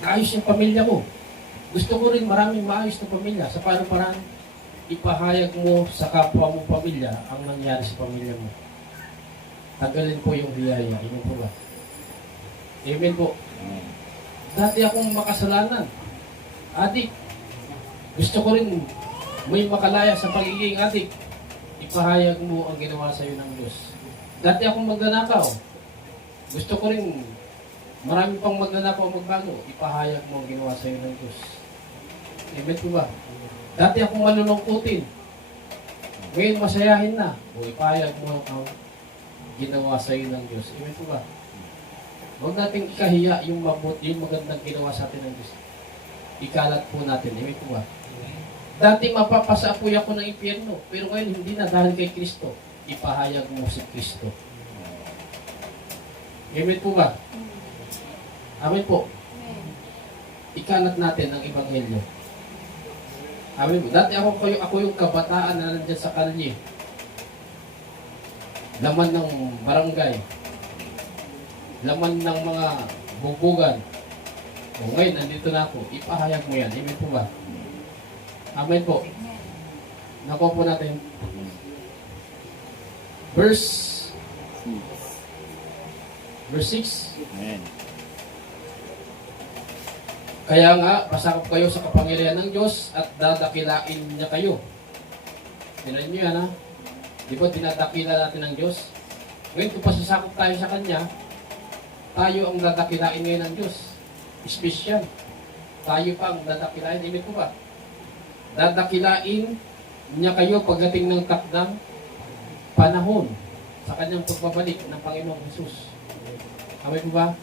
Naayos yung pamilya ko. Gusto ko rin maraming maayos na pamilya. Sa paanong paraan, ipahayag mo sa kapwa mong pamilya ang nangyari sa pamilya mo. Tagalin po yung biyaya. Amen po ba? Amen po. Dati akong makasalanan. Adik. Gusto ko rin may makalaya sa pagiging adik. Ipahayag mo ang ginawa sa iyo ng Diyos. Dati akong magnanakaw. Gusto ko rin marami pang magnanakaw magbago. Ipahayag mo ang ginawa sa iyo ng Diyos. Amen po ba? Dati akong manunungkutin. Ngayon masayahin na. O ipahayag mo ang ginawa sa iyo ng Diyos. Amen po ba? Huwag nating ikahiya yung mabuti, yung magandang ginawa sa atin ng Diyos. Ikalat po natin. Amen po ba? Dati mapapasaapoy ako ng impyerno, pero ngayon hindi na dahil kay Kristo. Ipahayag mo si Kristo. Amen po ba? Amen po. Ikalat natin ang Ebanghelyo. Amen po. Dati ako yung kabataan na nandyan sa kalye. Laman ng barangay. Laman ng mga bubugan. O ngayon, nandito na ako. Ipahayag mo yan. Amen po ba? Amen po. Nakuha po natin. Verse 6. Amen. Kaya nga, pasakop kayo sa kapangyarihan ng Diyos at dadakilain niya kayo. Tinan niyo yan ha. Di ba dinadakila natin ng Diyos? Ngayon, kung pasasakop tayo sa Kanya, tayo ang dadakilain ngayon ng Diyos. Special. Tayo pa ang dadakilain. Amen po ba? Dadakilain niya kayo pagdating ng takdang panahon sa Kanyang pagbabalik ng Panginoong Jesus. Amen po ba?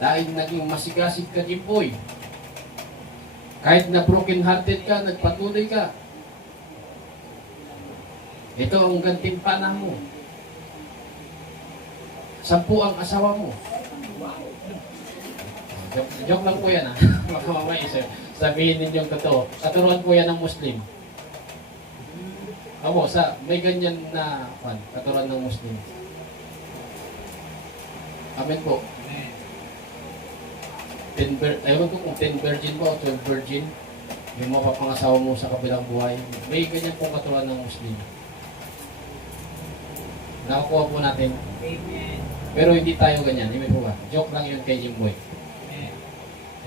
Dahil naging masigasig ka, Jimboy. Kahit na broken hearted ka, nagpatuloy ka. Ito ang gantimpala mo. 10 ang asawa mo. Joke lang po yan ha. Baka mamaya sabihin ninyong totoo. Katuruan po yan ng Muslim. May ganyan na katuruan ng Muslim. Amen po. Ewan ko kung 10 virgin ba o 12 virgin. Yung mapapangasawa mo sa kabilang buhay. May ganyan pong katuruan ng Muslim. Nakakuha po natin. Amen. Pero hindi tayo ganyan. Amen po ba? Joke lang yun kay Jimboy.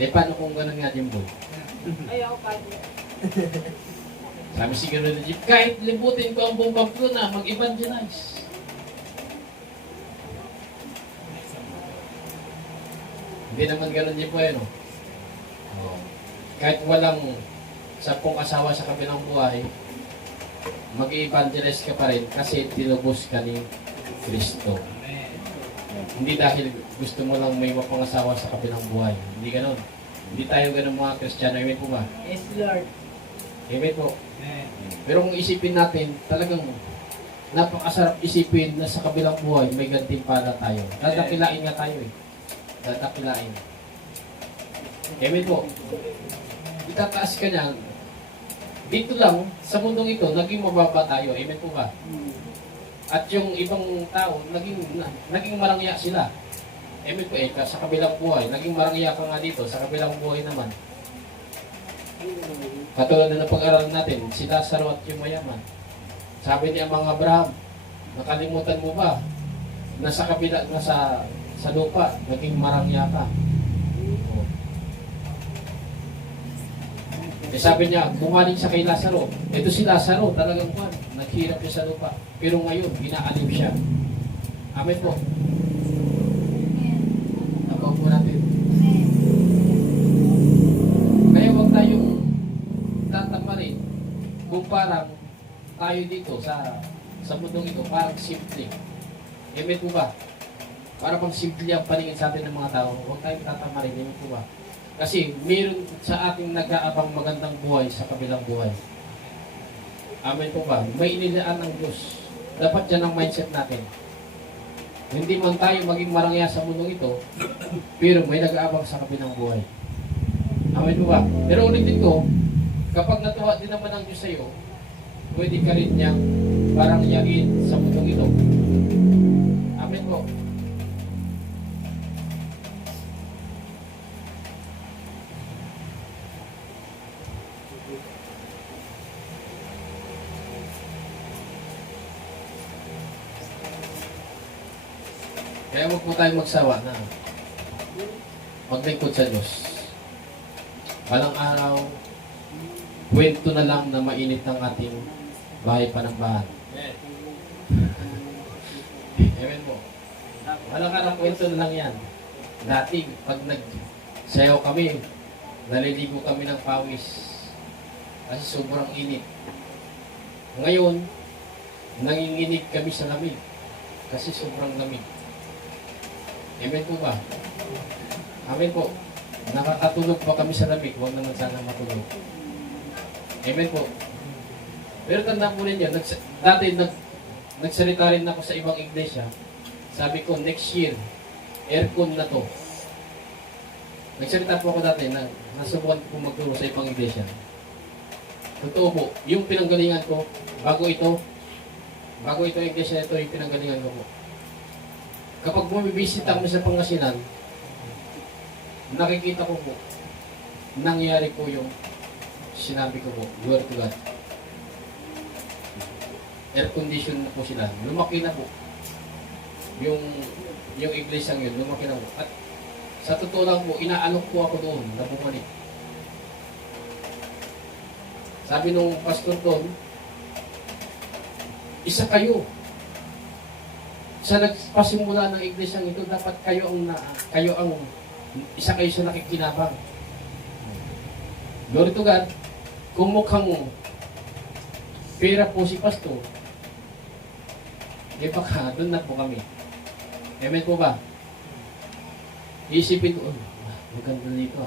Paano kung ganun nga, Jimboy? Ayaw pa. Sabi siguro na Jim, kahit libutin ko ang buong Pamplona, mag-evangelize. Hindi naman ganun, Jimboy, no? Kahit walang 10 asawa sa kabilang buhay, mag-evangelize ka pa rin kasi tinubos ka ni Kristo. Hindi dahil gusto mo lang may mapangasawa sa kabilang buhay. Hindi ganun. Hindi tayo ganun mga Kristiyano. Amen po ba? Yes, Lord. Amen po. Pero kung isipin natin, talagang napakasarap isipin na sa kabilang buhay may gantimpala tayo. Dadakilain nga tayo eh. Dadakilain. Amen po. Itataas ka niya. Dito lang, sa mundong ito, naging mababa tayo. Amen po ba? At yung ibang tao, naging marangya sila. Sa kabilang buhay, naging marangya ka nga dito, sa kabilang buhay naman. Katulad na napag-aralan natin, si Lazaro at yung mayaman. Sabi ni Amang Abraham, nakalimutan mo ba na sa kabila, sa lupa, naging marangya ka. Sabi niya, bumaling sa kay Lazaro. Ito si Lazaro, talagang naghirap siya sa lupa. Pero ngayon, inaalim siya. Amen po. Tabaw po natin. Kaya huwag tayong tatamarin kung parang tayo dito sa mundong ito, parang simple. Amen po ba? Para pang simple ang paningin sa atin ng mga tao. Huwag tayong tatamarin. Amen po ba? Kasi meron sa ating nag-aabang magandang buhay sa kabilang buhay. Amen po ba? May inilaan ng Diyos. Dapat yan ang mindset natin. Hindi man tayo maging marangya sa mundong ito, pero may nag-aabang sa kabilang buhay. Amen po ba? Pero ulit ito, kapag natuwa din naman ang Diyos sa iyo, pwede ka rin niyang parangyain sa mundong ito. Amen po. Kaya huwag po tayong magsawa na maglingkod sa Diyos. Balang araw, kwento na lang na mainit ng ating bahay panambahan. Amen po. Balang araw, kwento na lang yan. Dati, pag nagsayaw kami, naliligo kami ng pawis. Kasi sobrang init. Ngayon, nanginginig kami sa lamig. Kasi sobrang lamig. Amen po ba? Amen po. Nakakatulog pa kami sa lamig. Huwag naman sana matulog. Amen po. Pero tandaan po ninyo, dati nagsalita rin ako sa ibang iglesia. Sabi ko, next year, aircon na to. Nagsalita po ako dati na nasubukan po magturo sa ibang iglesia. Totoo po, yung pinanggalingan ko, bago ito yung iglesia ito, yung pinanggalingan ko po. Kapag bumibisita kami sa Pangasinan, nakikita ko po, nangyari po yung sinabi ko po, glory to God. Air condition na po sila. Lumaki na po. Yung iglesia yun, lumaki na po. At sa totoo lang po, inaalok po ako doon na bumalik. Sabi nung pastor doon, isa kayo. Sa nagpasimula ng iglesia ito, dapat kayo ang isa kayo sa nakikinabang. Glory to God. Kung mukhang pera po si pastor, baka doon na po kami. Amen po ba? Isipin ko, maganda dito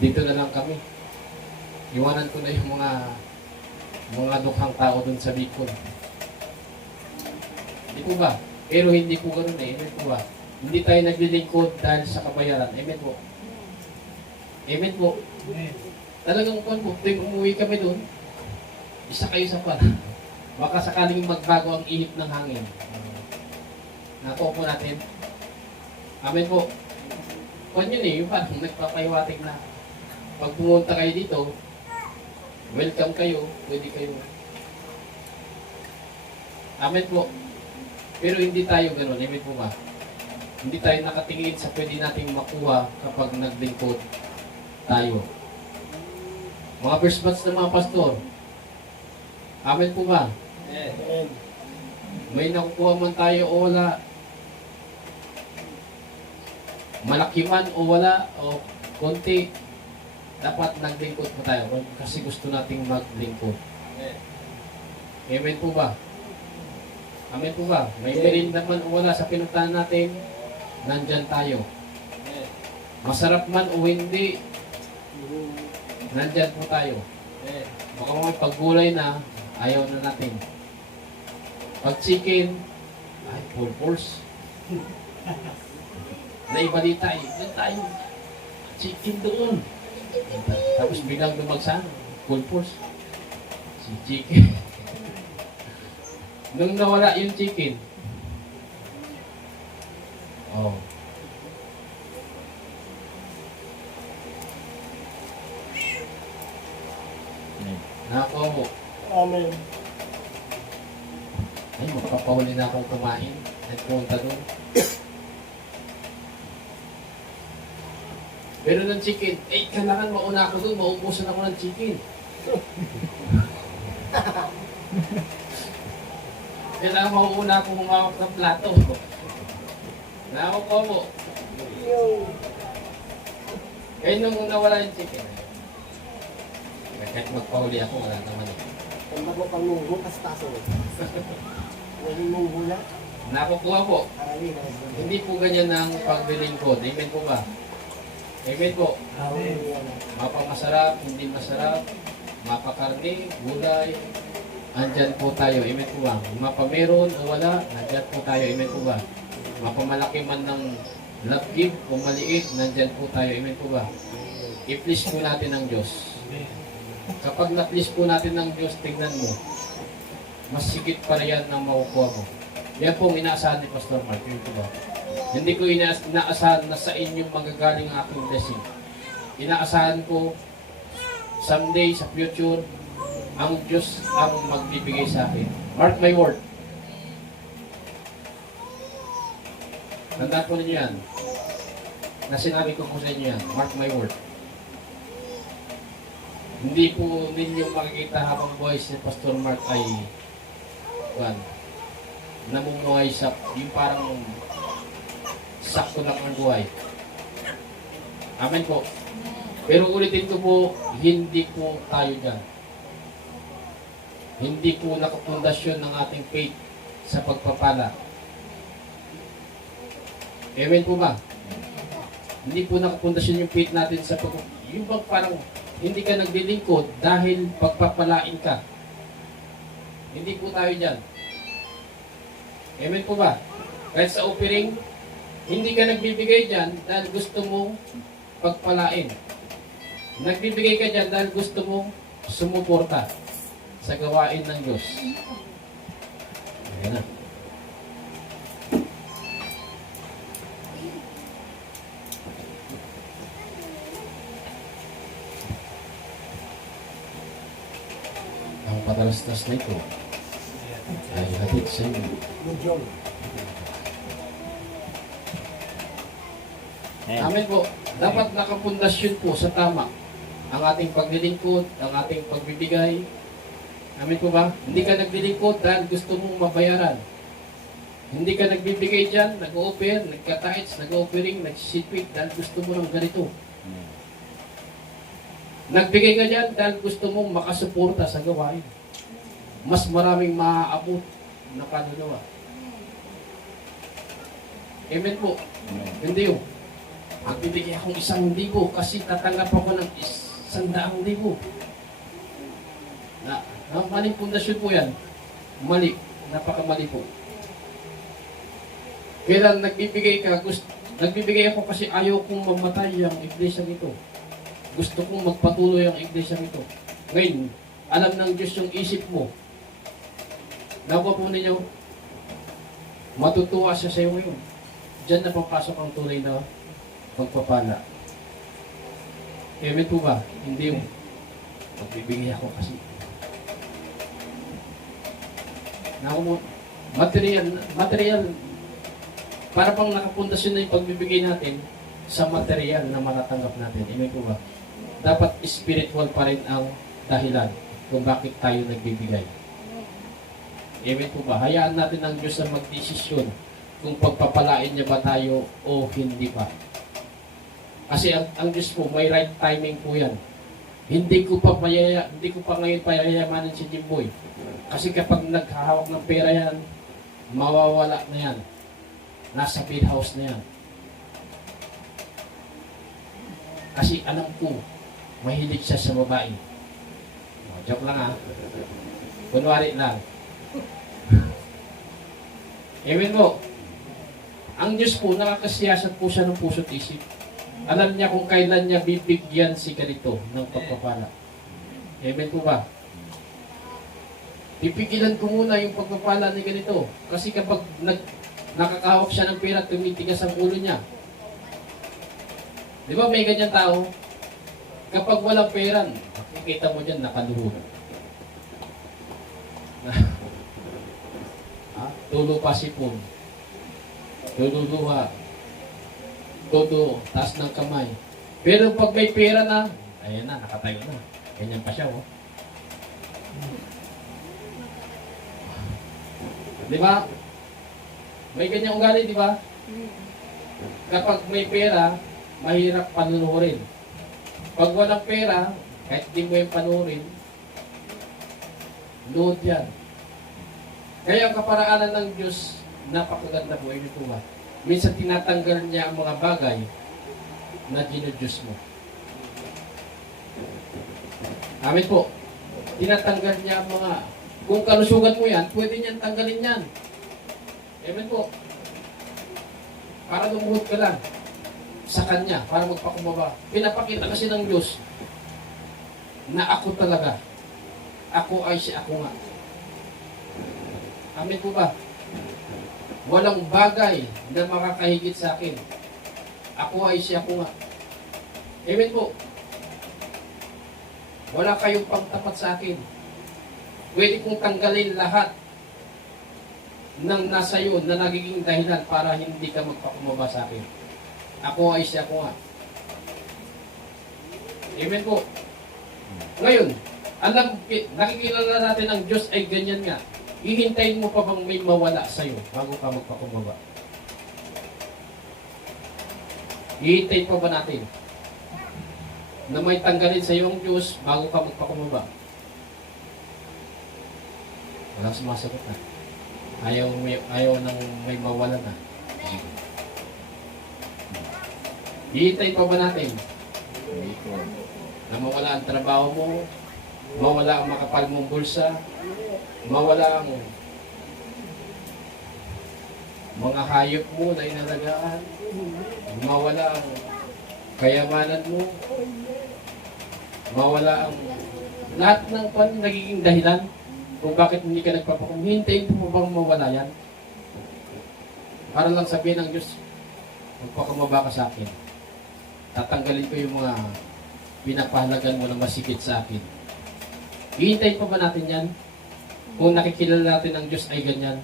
Dito na lang kami. Iwanan ko na yung mga dukhang tao doon sa Bicol. Hindi po ba? Pero hindi po ganoon Amen po ba? Hindi tayo naglilingkod dahil sa kabayaran. Amen po. Amen po. Talagang po, tuwing umuwi kami doon, isa kayo sa para. Baka sakaling magbago ang ihip ng hangin. Nakuha po natin. Amen po. Kung yun yung parang nagpapahiwatig na pag pumunta kayo dito, welcome kayo, pwede kayo. Amen po. Pero hindi tayo gano'n. Amen po ba? Hindi tayo nakatingin sa pwede nating makuha kapag naglingkod tayo. Mga first batch ng mga pastor. Amen po ba? Amen. May nakukuha man tayo o wala. Malaki man o wala o konti. Dapat naglingkod po tayo kasi gusto nating maglingkod. Amen po ba? Amen po ba? May merinda man o wala sa pinuntahan natin, nandyan tayo. Masarap man o hindi, nandyan po tayo. Baka may paggulay na, ayaw na natin. Pag chicken, ay, full force. Naibalita doon tayo. Chicken doon. Tapos biglang dumagsan, full force. Si chicken. Nung nawala yung chicken. Oh. Nako mo. Amen. Ay, magpapahuli na akong kumain. Nagpunta doon. Pero ng chicken, kailangan mauna ako doon. Maubusan ako ng chicken. Kailangan mauuna ako humawak ng plato. Nako po mo. Kaya nung nawala yung chicken, kahit magpahuli ako, wala naman eh. Ang bago pang munggo, kastaso. Naging munggo na. Nakukuha po. Ay, Hindi po ganyan ang paglilingkod. Amen po ba? Amen po. Mapamasarap, hindi masarap, mapakarni, gulay, andyan po tayo. Amen po ba? Mapameron o wala, andyan po tayo. Amen po ba? Mapamalaki man ng love gift o maliit, nandyan po tayo. Amen po ba? I-please po natin ang Diyos. Kapag na-please po natin ng Diyos, tignan mo, mas sigit pa yan ang makukuha mo. Yan po ang inaasahan ni Pastor Mark. Amen po ba? Hindi ko inaasahan na sa inyong magagaling ang aking blessing. Inaasahan ko someday sa future, ang Diyos ang magbibigay sa akin. Mark my word. Tandaan po ninyo yan. Na sinabi ko po sa inyo yan. Mark my word. Hindi po ninyo makikita habang buhay si Pastor Mark ay namumuhay sa yung parang sakto lang ang buhay. Amen po. Pero ulitin ko po, hindi po tayo dyan. Hindi po nakapundasyon ng ating faith sa pagpapala. Amen po ba? Hindi po nakapundasyon yung faith natin sa pagpapala. Yung bang parang hindi ka naglilingkod dahil pagpapalain ka. Hindi po tayo dyan. Amen po ba? Kahit sa offering, hindi ka nagbibigay dyan dahil gusto mong pagpalain. Nagbibigay ka dyan dahil gusto mong sumuporta sa gawain ng Diyos. Ayan na. Ang patalastas na ito ay hatid sa inyo. Good job. Amen po. Dapat nakapundasyon po sa tama ang ating paglilingkod, ang ating pagbibigay. Amen po ba? Hindi ka naglilingkod dahil gusto mong mabayaran. Hindi ka nagbibigay dyan, nag-o-offer, nagkataits, nag-offering, nagsisipit dahil gusto mo ng ganito. Nagbigay ka dyan dahil gusto mong makasuporta sa gawain. Mas maraming maaabot na kaluluwa. Amen po. Hindi yun. Magbibigay akong 1,000 kasi tatanggap ako ng 100,000. Maling pundasyon po yan. Mali. Napakamali po. Kailan nagbibigay ka, nagbibigay ako kasi ayaw kong mamatay ang iglesia nito. Gusto kong magpatuloy ang iglesia nito. Ngayon, alam ng Diyos yung isip mo. Nakuha po ninyo, matutuwa siya sa iyo ngayon. Diyan na papasok ang tunay na pagpapala. Amen po ba? Hindi yung magbibigay ako kasi. Nakuha mo, material, para pang nakapundasyon na yung pagbibigay natin sa material na matatanggap natin. Amen po ba? Dapat spiritual pa rin ang dahilan kung bakit tayo nagbibigay. Amen po ba? Hayaan natin ang Diyos na magdesisyon kung pagpapalain niya ba tayo o hindi pa. Kasi ang Diyos po, may right timing po yan. Hindi ko pa ngayon payayamanin si Jimboy. Kasi kapag naghahawak ng pera yan, mawawala na yan. Nasa bid house na yan. Kasi alam ko, mahilig siya sa babae. Joke lang ha. Kunwari lang. Amen po. Ang Diyos po, nakakasiyasat po siya ng puso't isip. Alam niya kung kailan niya bibigyan si ganito ng pagpapala. Amen po ba? pipigilan ko muna yung pagpapala ni ganito. Kasi kapag nakakahawak siya ng pera, tumitigas ang ulo niya. Di ba may ganyan tao? Kapag walang pera, makikita mo dyan nakaluhod. Tulo pa sipon. Tululuha. Todo, taas ng kamay. Pero pag may pera na, ayan na, nakatayo na. Ganyan pa siya, oh. Di ba? May ganyang ugali, di ba? Kapag may pera, mahirap panunurin. Pag walang pera, kahit di mo yung panurin, load yan. Kaya ang kaparaanan ng Diyos, napakaganda po, ito ba? Minsan tinatanggal niya ang mga bagay na ginudiyos mo. Amin po. Tinatanggal niya ang mga, kung kalusugan mo yan, pwede niyan tanggalin yan. Amen po. Para lumuhod ka lang sa Kanya, para magpakumbaba. Pinapakita kasi ng Diyos na ako talaga. Ako ay si ako nga. Amen po ba? Walang bagay na makakahigit sa akin. Ako ay si ako nga. Amen po. Wala kayong pangtapat sa akin. Pwede kong tanggalin lahat ng nasa iyo na nagiging dahilan para hindi ka magpakumaba sa akin. Ako ay siya ko nga. Amen po. Ngayon, nakikilala natin ang Diyos ay ganyan nga. Hihintayin mo pa bang may mawala sa iyo bago ka magpakumaba? Hihintayin pa ba natin na may tanggalin sa iyo ang Diyos bago ka magpakumaba? Walang sumasagot na. Ayaw nang may mawala na. Hihintayin pa ba natin na mawala ang trabaho mo, mawala ang makapal mong bulsa, mawala ang mga hayop mo na inalagaan, mawala ang kayamanan mo, mawala ang lahat ng nagiging dahilan kung bakit hindi ka nagpapakum. Hintayin mo bang mawala yan? Para lang sabihin ng Diyos, magpakumaba ka sa akin. Tatanggalin ko yung mga pinapahalagan mo na masikip sa akin. Hihintayin pa ba natin yan? Kung nakikilala natin ang Diyos ay ganyan,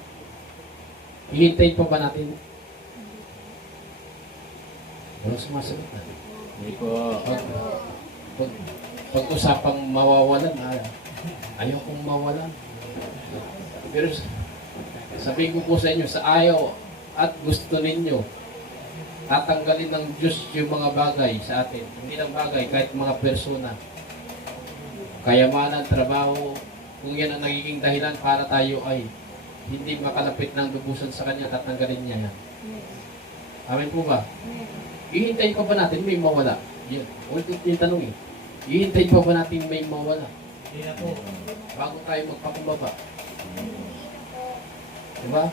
hihintayin pa ba natin? Walang sumasagot na. Hindi po. Pag-usapang mawawalan, ayaw kong mawalan. Pero sabihin ko po sa inyo, sa ayaw at gusto ninyo, tatanggalin ng Diyos yung mga bagay sa atin. Hindi lang bagay, kahit mga persona. Kayamanan, trabaho, kung yan ang nagiging dahilan para tayo ay hindi makalapit ng lubusan sa Kanya, tatanggalin niya yan. Amen po ba? Ihintayin pa ba natin may mawala? Yun. Ulit yung tanong eh. Ihintayin pa ba natin may mawala? Hindi na po. Bago tayo magpakumbaba. Diba?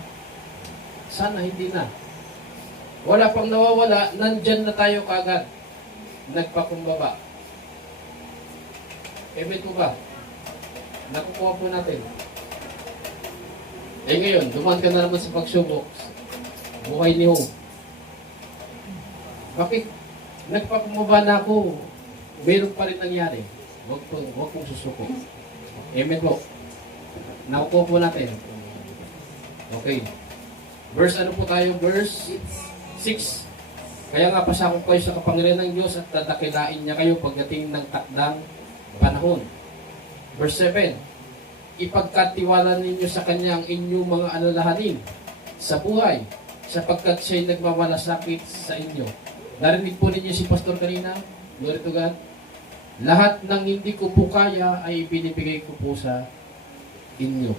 Sana hindi na. Wala pang nawawala, nandyan na tayo kagad. Nagpakumbaba. Amen po ba? Nakukuha po natin. Eh ngayon, dumaan ka na naman sa pagsubok. Buhay ni Job. Bakit? Nagpakumbaba na ako. Meron pa rin nangyari. Huwag kong susuko. Amen po. Nakukuha po natin. Okay. Verse ano po tayo? Verse 6. Kaya nga pasakop kayo sa kapangyarihan ng Diyos at tatakilain niya kayo pagdating ng takdang panahon. Verse 7. Ipagkatiwala ninyo sa Kanya ang inyong mga alalahanin sa buhay, sapagkat siya'y nagmamalasakit sa inyo. Narinig po ninyo si Pastor kanina, glory to God. Lahat ng hindi ko po kaya ay binibigay ko po sa inyo.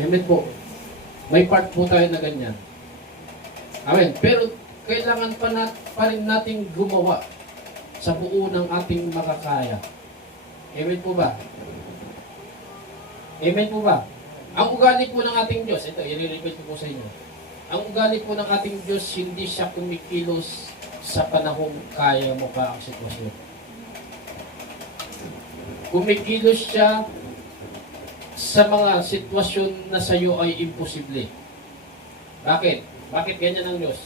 Amen po. May part po tayo na ganyan. Amen. Pero kailangan pa rin nating gumawa sa buo ng ating makakaya. Amen po ba? Amen po ba? Ang ugali po ng ating Diyos, ito, i-repeat ko po sa inyo. Ang ugali po ng ating Diyos, hindi siya kumikilos sa panahong kaya mo pa ang sitwasyon. Kumikilos siya sa mga sitwasyon na sa iyo ay imposible. Bakit? Bakit ganyan ang Diyos?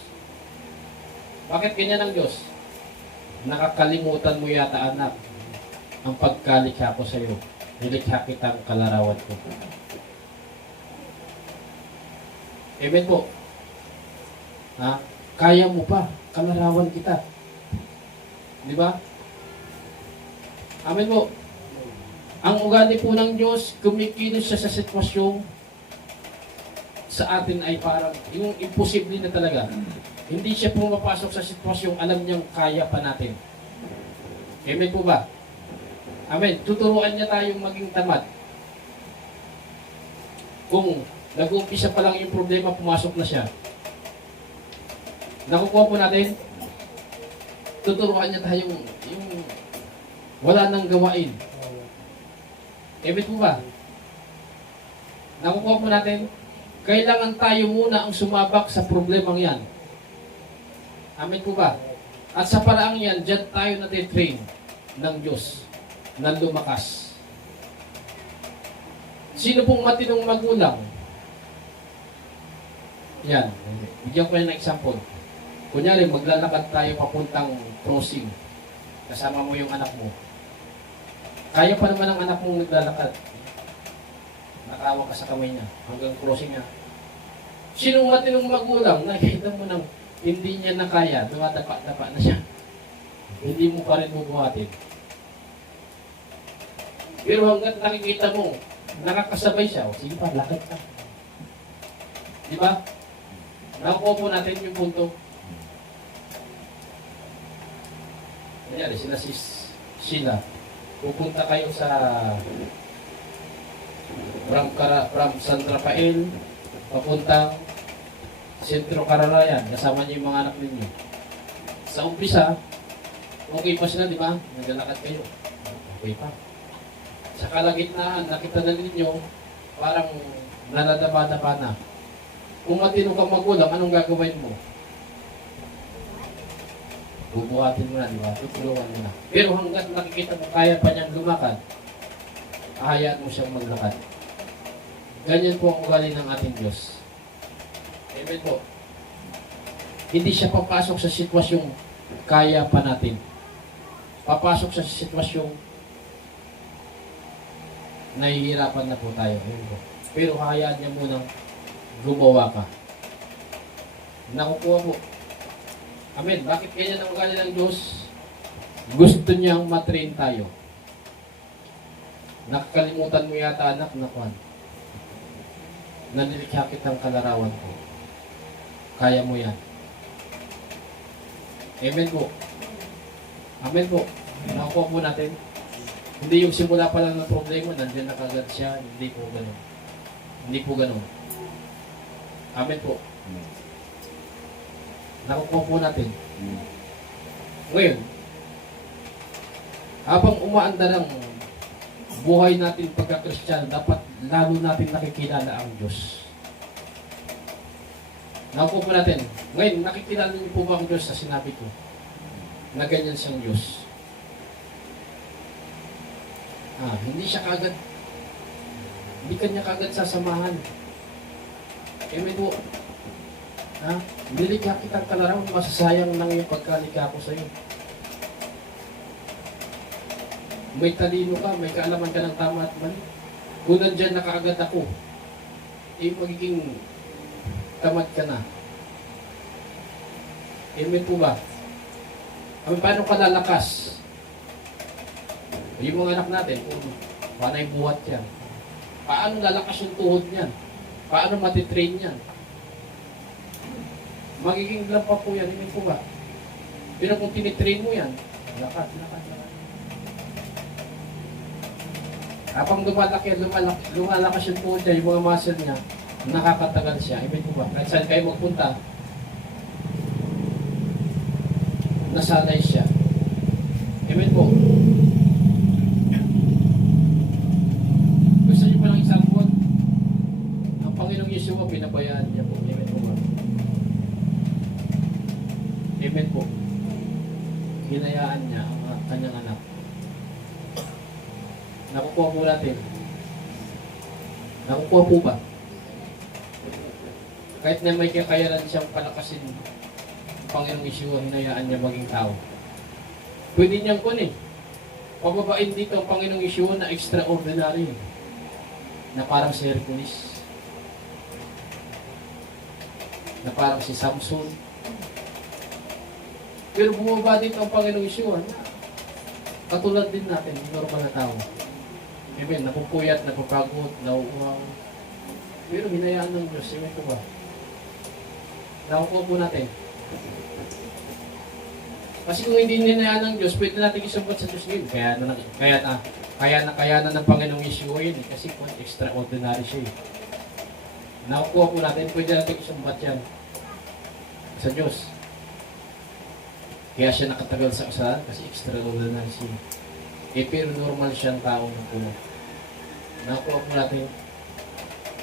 Bakit ganyan ang Diyos? Nakakalimutan mo yata, anak, ang pagkalikha ko sa iyo. Nilikha kitang kalarawan ko. Amen po. Ha? Kaya mo pa, kalarawan kita. Di ba? Amen po. Ang ugali po ng Diyos, kumikilos siya sa sitwasyon sa atin ay parang yung imposible na talaga. Hindi siya pumapasok sa sitwasyong alam niyang kaya pa natin. Amen po ba? Amen. Tuturuan niya tayong maging tamad. Kung nag-uumpisa pa lang yung problema, pumasok na siya. Nakukuha po natin, tuturuan niya tayong yung wala nang gawain. Amen po ba? Nakukuha po natin, kailangan tayo muna ang sumabak sa problemang yan. Amen po ba? At sa paraang yan, dyan tayo natitrain ng Diyos na lumakas. Sino pong matinong magulang? Yan. Bigyan ko yan ng example. Kunyari, maglalakad tayo papuntang crossing. Kasama mo yung anak mo. Kaya pa naman ang anak mong naglalakad. Nakawa ka sa kamay niya hanggang crossing niya. Sino matinong magulang? Nakikita mo nang hindi niya na kaya, dumadapa-dapa na siya. Hindi mo pa rin bubuhatin. Pero hanggang nakikita mo, nakakasabay siya, sige pa, lakad ka. Di ba? Nakuha po natin yung punto. Kanyari, sila. Pupunta kayo sa from San Rafael, papuntang Sentro Cararayan, kasama niyo yung mga anak ninyo. Sa umpisa, okay pa sila, di ba? Naglalakad kayo. Okay pa. Sa kalagitnaan, nakita na ninyo, parang naladapa-dapa na. Kung matino kang magulang, anong gagawin mo? Bubuhatin mo na, di ba? Tutulungan mo na. Pero hanggang nakikita mo, kaya pa niyang lumakad, ahayaan mo siyang maglakad. Ganyan po ang ugali ng ating Diyos. Amen po. Hindi siya papasok sa sitwasyong kaya pa natin. Papasok sa sitwasyong nahihirapan na po tayo. Amen po. Pero hayaan niya munang gumawa ka. Nakukuha po. Amen. Bakit ganyan ang ugali ng Diyos? Gusto niyang matrain tayo. Nakakalimutan mo yata, anak, na kwan. Nanilikha kitang kalarawan ko. Kaya mo yan. Amen po. Amen po. Nakukuha po natin. Hindi yung simula pa lang ng problema, nandiyan na kagad siya. Hindi po ganun. Hindi po ganun. Amen po. Nakukuha po natin. Ngayon, habang umaanda ng buhay natin pagka-Kristiyano, dapat lalo natin nakikilala ang Diyos. Nakukuha po natin. Ngayon, nakikilala niyo po ba ang Diyos sa sinabi ko? Na ganyan siyang Diyos. Hindi siya kagad. Hindi kanya kagad sasamahan. Amen po. Nilikha kitang kalarawan, masasayang lang yung pagkalikha ko sa iyo. May talino ka, may kaalaman ka ng tama at mali. Kung nandyan na kaagad ako, magiging tamad ka na. Amen po ba? Paano ka lalakas? Yung mga anak natin, panay buhat yan. Paano lalakas yung tuhod niyan? Paano matitrain yan? Magiging lampa po yan, hindi po ba? Pero kung tinitrain mo yan, lakad. Habang lumalakas yung tuhod niya, yung mga muscle niya, nakakatagal siya. Hindi po ba? Kahit saan kayo magpunta, nasanay siya. Amen po. Gusto niyo pa ng example? Ang Panginoong Yeshua, pinabayaan niya po. Amen po ba? Amen po. Hinayaan niya ang kanyang anak. Nakukuha po natin. Nakukuha po ba? Kahit na may kakayanan siyang palakasin ang Panginoong Yeshua, hinayaan niya maging tao. Pwede niyang kunin. Pababain dito ang Panginoong Yeshua na extraordinary. Na parang si Hercules. Na parang si Samson. Pero bumaba dito ang Panginoong Yeshua na katulad din natin, normal na tao. Amen, napupuyat, napapagod, nauuhaw. Pero hinayaan ng Diyos, amen po ba? Nakukuha po natin. Kasi kung hindi hinayaan ng Diyos, pwede natin isumbat sa Diyos ngayon. Kaya na ng Panginoong Yeshua yun. Kasi kung extraordinary siya. Nakukuha po natin, pwede natin isumbat yan sa Diyos. Kaya siya nakatagal sa kasalanan kasi extraordinary siya. Pero normal siyang tao ng puno. Nakuha po natin,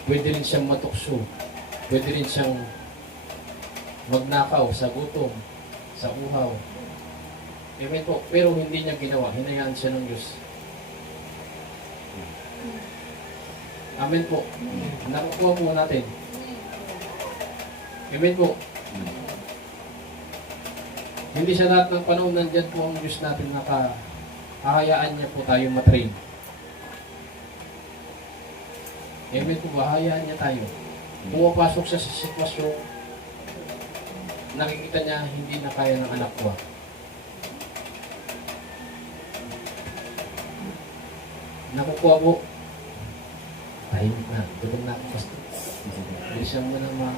pwede rin siyang matukso. Pwede rin siyang magnakaw sa gutom, sa uhaw. Amen po. Pero hindi niya ginawa. Hinayaan siya ng Diyos. Amen po. Nakukuha po natin. Amen po. Hindi sa lahat ng panahon nandyan po ang Diyos natin hahayaan niya po tayo matrain. Amen po ba? Hahayaan niya tayo. Pumapasok siya sa sitwasyon, nakikita niya hindi na kaya ng anak ko. Nakukuha po. Tahimik na. Tutong na ako pastor. Bilisan mo na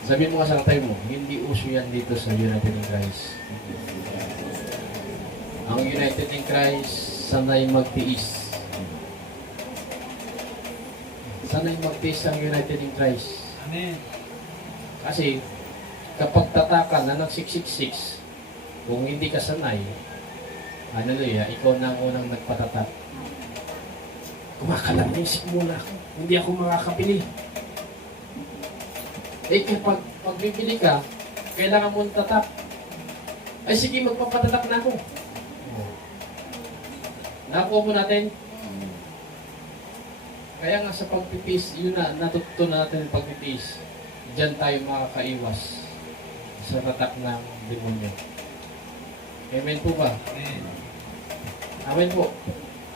sabi mo nga sa tayo mo, hindi uso yan dito sa United in Christ. Ang United in Christ, sanay magtiis. Sanay magtiis ang United in Christ. Amen. Kasi, kapag tatakan na ng 666, kung hindi ka sanay, hallelujah, ikaw na ang unang nagpatatak. Kumakalam yung simula ako. Hindi ako makakapili. Kapag bibili ka, kailangan mo tatak. Ay sige, magpapatatak na ako. Nakuha mo natin. Kaya nga sa pagpipis, yun na, natutunan natin yung pagpipis. Diyan tayo makakaiwas sa tatak ng demonyo. Amen po ba? Amen. Amen po.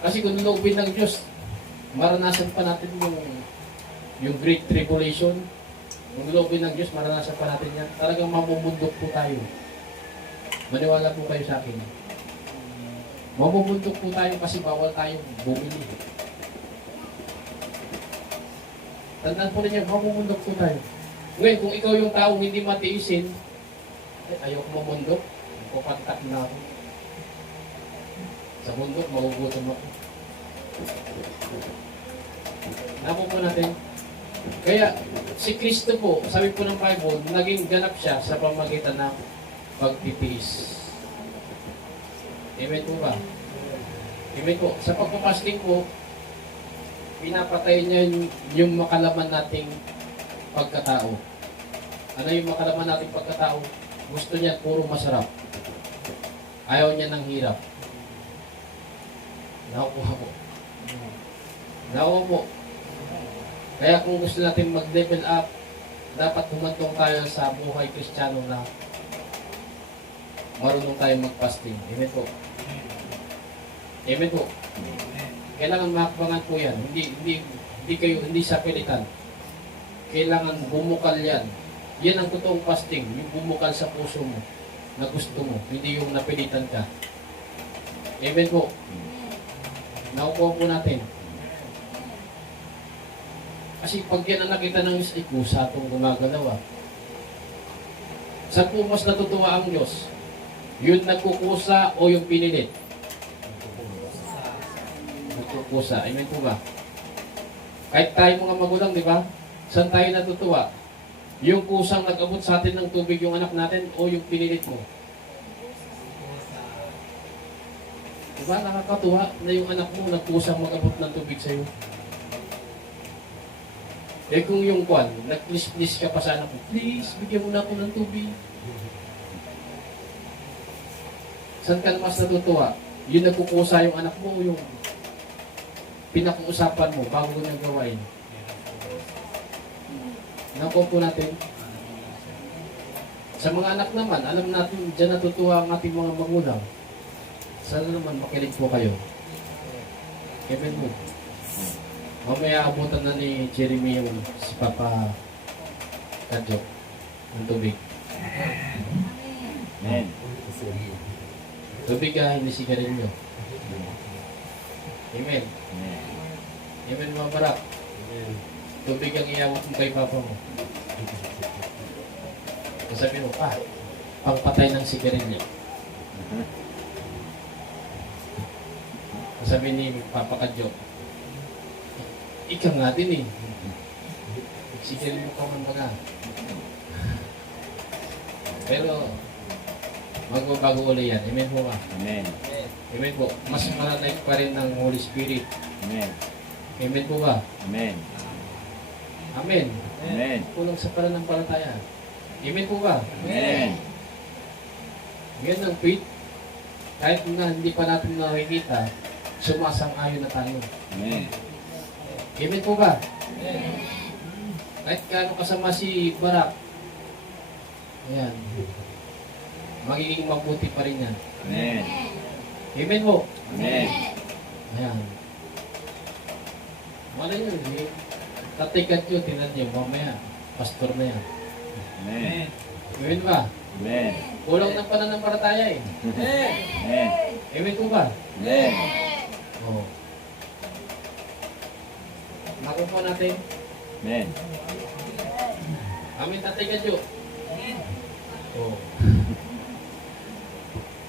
Kasi kung loobin ng Diyos, maranasan pa natin yung Great Tribulation. Kung loobin ng Diyos, maranasan pa natin yan. Talagang mamumundok po tayo. Maniwala po kayo sa akin. Mamumundok po tayo kasi bawal tayong bumili. Tandaan po ninyo, mamumundok po tayo. Ngayon, kung ikaw yung taong hindi matiisin, ayaw ko mamundok, pupantak na ako. Sa bundok, magugutom ako. Napo po natin. Kaya, si Kristo po, sabi po ng Bible, naging ganap siya sa pamagitan ng pagtitiis. Amen po ba? Amen po. Sa pagpapasting po, pinapatay niya yung makalaman nating pagkatao. Ano yung makalaman nating pagkatao? Gusto niya puro masarap. Ayaw niya ng hirap. Nakukuha po. Nakukuha po. Kaya kung gusto natin mag-level up, dapat humantong tayo sa buhay Kristiyano na marunong tayo mag-fasting. Amen po. Amen po. Kailangan makakabangan po yan. Hindi sa pilitan. Kailangan bumukal yan. Yan ang totoong fasting. Yung bumukal sa puso mo na gusto mo. Hindi yung napilitan ka. Amen po. Nakukuha po natin. Kasi pag yan ang nakita ng Diyos, ay kusa itong gumagalaw. Saan po mas natutuwa ang Diyos? Yun nagkukusa o yung pinilit? Nagkukusa. Amen po ba? Kahit tayo mga magulang, di ba? Saan tayo natutuwa? Yung kusang nag-abot sa atin ng tubig yung anak natin o yung pinilit mo? Di ba? Nakakatuwa na yung anak mo nagkusang mag-abot ng tubig sa'yo. Kung yung kwan, nag-please ka pa sa anak mo, please, bigyan mo na ako ng tubig. Saan ka mas natutuwa? Yung nagkukusa yung anak mo, yung pinag-uusapan mo bago ko nang gawain. Nakuha po natin. Sa mga anak naman, alam natin dyan natutuwa ang ating mga magulang. Sana naman makinig po kayo. Amen mo. Mamaya abutan na ni Jeremy yung si Papa Kadyo ng tubig. Amen. Tubig hindi sigarilyo. Amen. Amen. Amen mga barak. Tubig ang iyawak mo kay Papa mo. Sabi mo, pangpatay ng sigarilyo. Sabi ni Papa Kadyo, ikaw nga din eh. Sigarilyo ka man baga. Pero, magbabago ulit yan. Amen po ba? Amen. Amen po. Mas mananay pa rin ng Holy Spirit. Amen. Amen po ba? Amen. Amen. Amen. Kulang sa pananampalataya. Amen po ba? Amen. Yan ang faith. Kahit na hindi pa natin nakikita, sumasang-ayon na tayo. Amen. Amen po ba? Kahit gaano kasama si Barak, ayan, magiging mabuti pa rin yan. Amen. Amen po. Amen. Ayan. Wala yun eh. Tatikat yun, tinan nyo, mamaya, pastor na yan. Amen. Amen ba? Amen. Kulang ng pananampalataya eh. Amen. Amen po ba? Amen. Oo. Nakuha natin. Amen. Amin tatay Kadyo. Oo.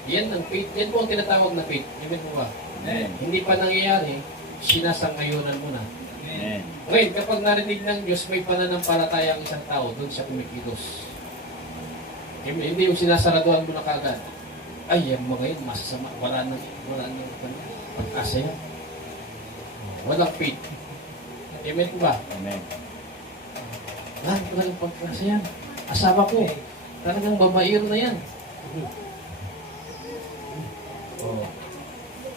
Yan ang faith. Yan po ang tinatawag na faith. Amen po ba? Amen. Hindi pa nangyayari, sinasangayunan mo na. Amen. Ngayon, kapag narinig ng Diyos, may pananampalataya ang isang tao, doon siya kumikilos. Hindi yung sinasaraduhan mo na kagad. Ay, yan mga yun, masasama. Wala nang pag-asa yan. Walang faith. Amen po ba? Amen. Walang pag-asa yan. Asawa ko, talagang babaero na yan. Oh.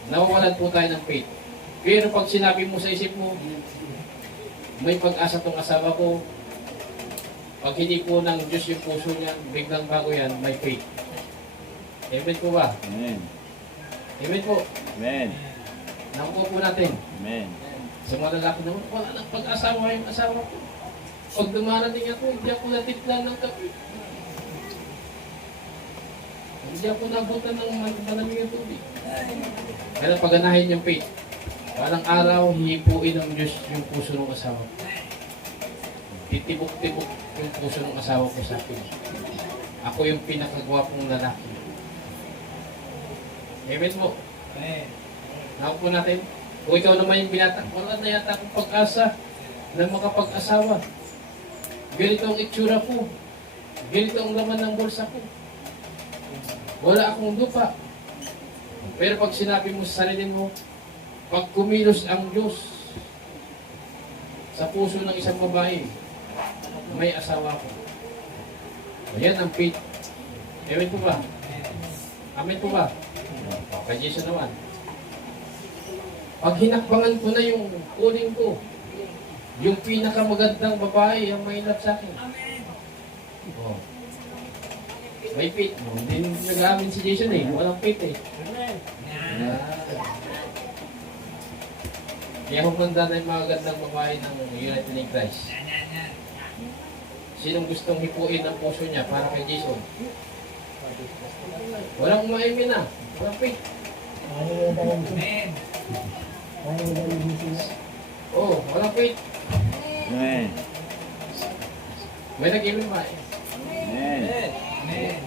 Nawawalan po tayo ng faith. Pero pag sinabi mo sa isip mo, may pag-asa tong asawa ko, pag hindi po ng Diyos yung puso niya, biglang bago yan, may faith. Amen po ba? Amen. Amen po. Amen. Nakuha po natin. Amen. Sa mga lalaki naman, wala nang pag-asawa yung asawa ko. Pag dumarating ako, hindi ako natitla ng kape. Hindi ako nabutan ng malamig ng tubig. Kaya paganahin yung faith. Walang araw, hihipuin ng Diyos yung puso ng asawa ko. Titibok-tibok yung puso ng asawa ko sa akin. Ako yung pinakagwapong lalaki. Amen mo. Nakuha po natin. Kung ikaw naman yung binata, wala na yata akong pag-asa na makapag-asawa. Ganito ang itsura ko. Ganito ang laman ng bulsa ko. Wala akong lupa. Pero pag sinabi mo sa sarili mo, pag kumilos ang Diyos sa puso ng isang babae, may asawa ko. Ayan ang faith. Amen po ba? Amen po ba? Kay Jesus naman. Pag hinakbangan ko na yung uling ko, yung pinakamagandang babae ang may love sa akin. Oh. May faith. Hindi nag-amin si Jason eh. Walang faith eh. Kaya humanda na yung mga gandang babae ng United in Christ. Sinong gustong hipuin ang puso niya para kay Jason? Walang umaimin na. Walang faith. Oh, walang faith. Amen. May nag-imin ba eh? Amen.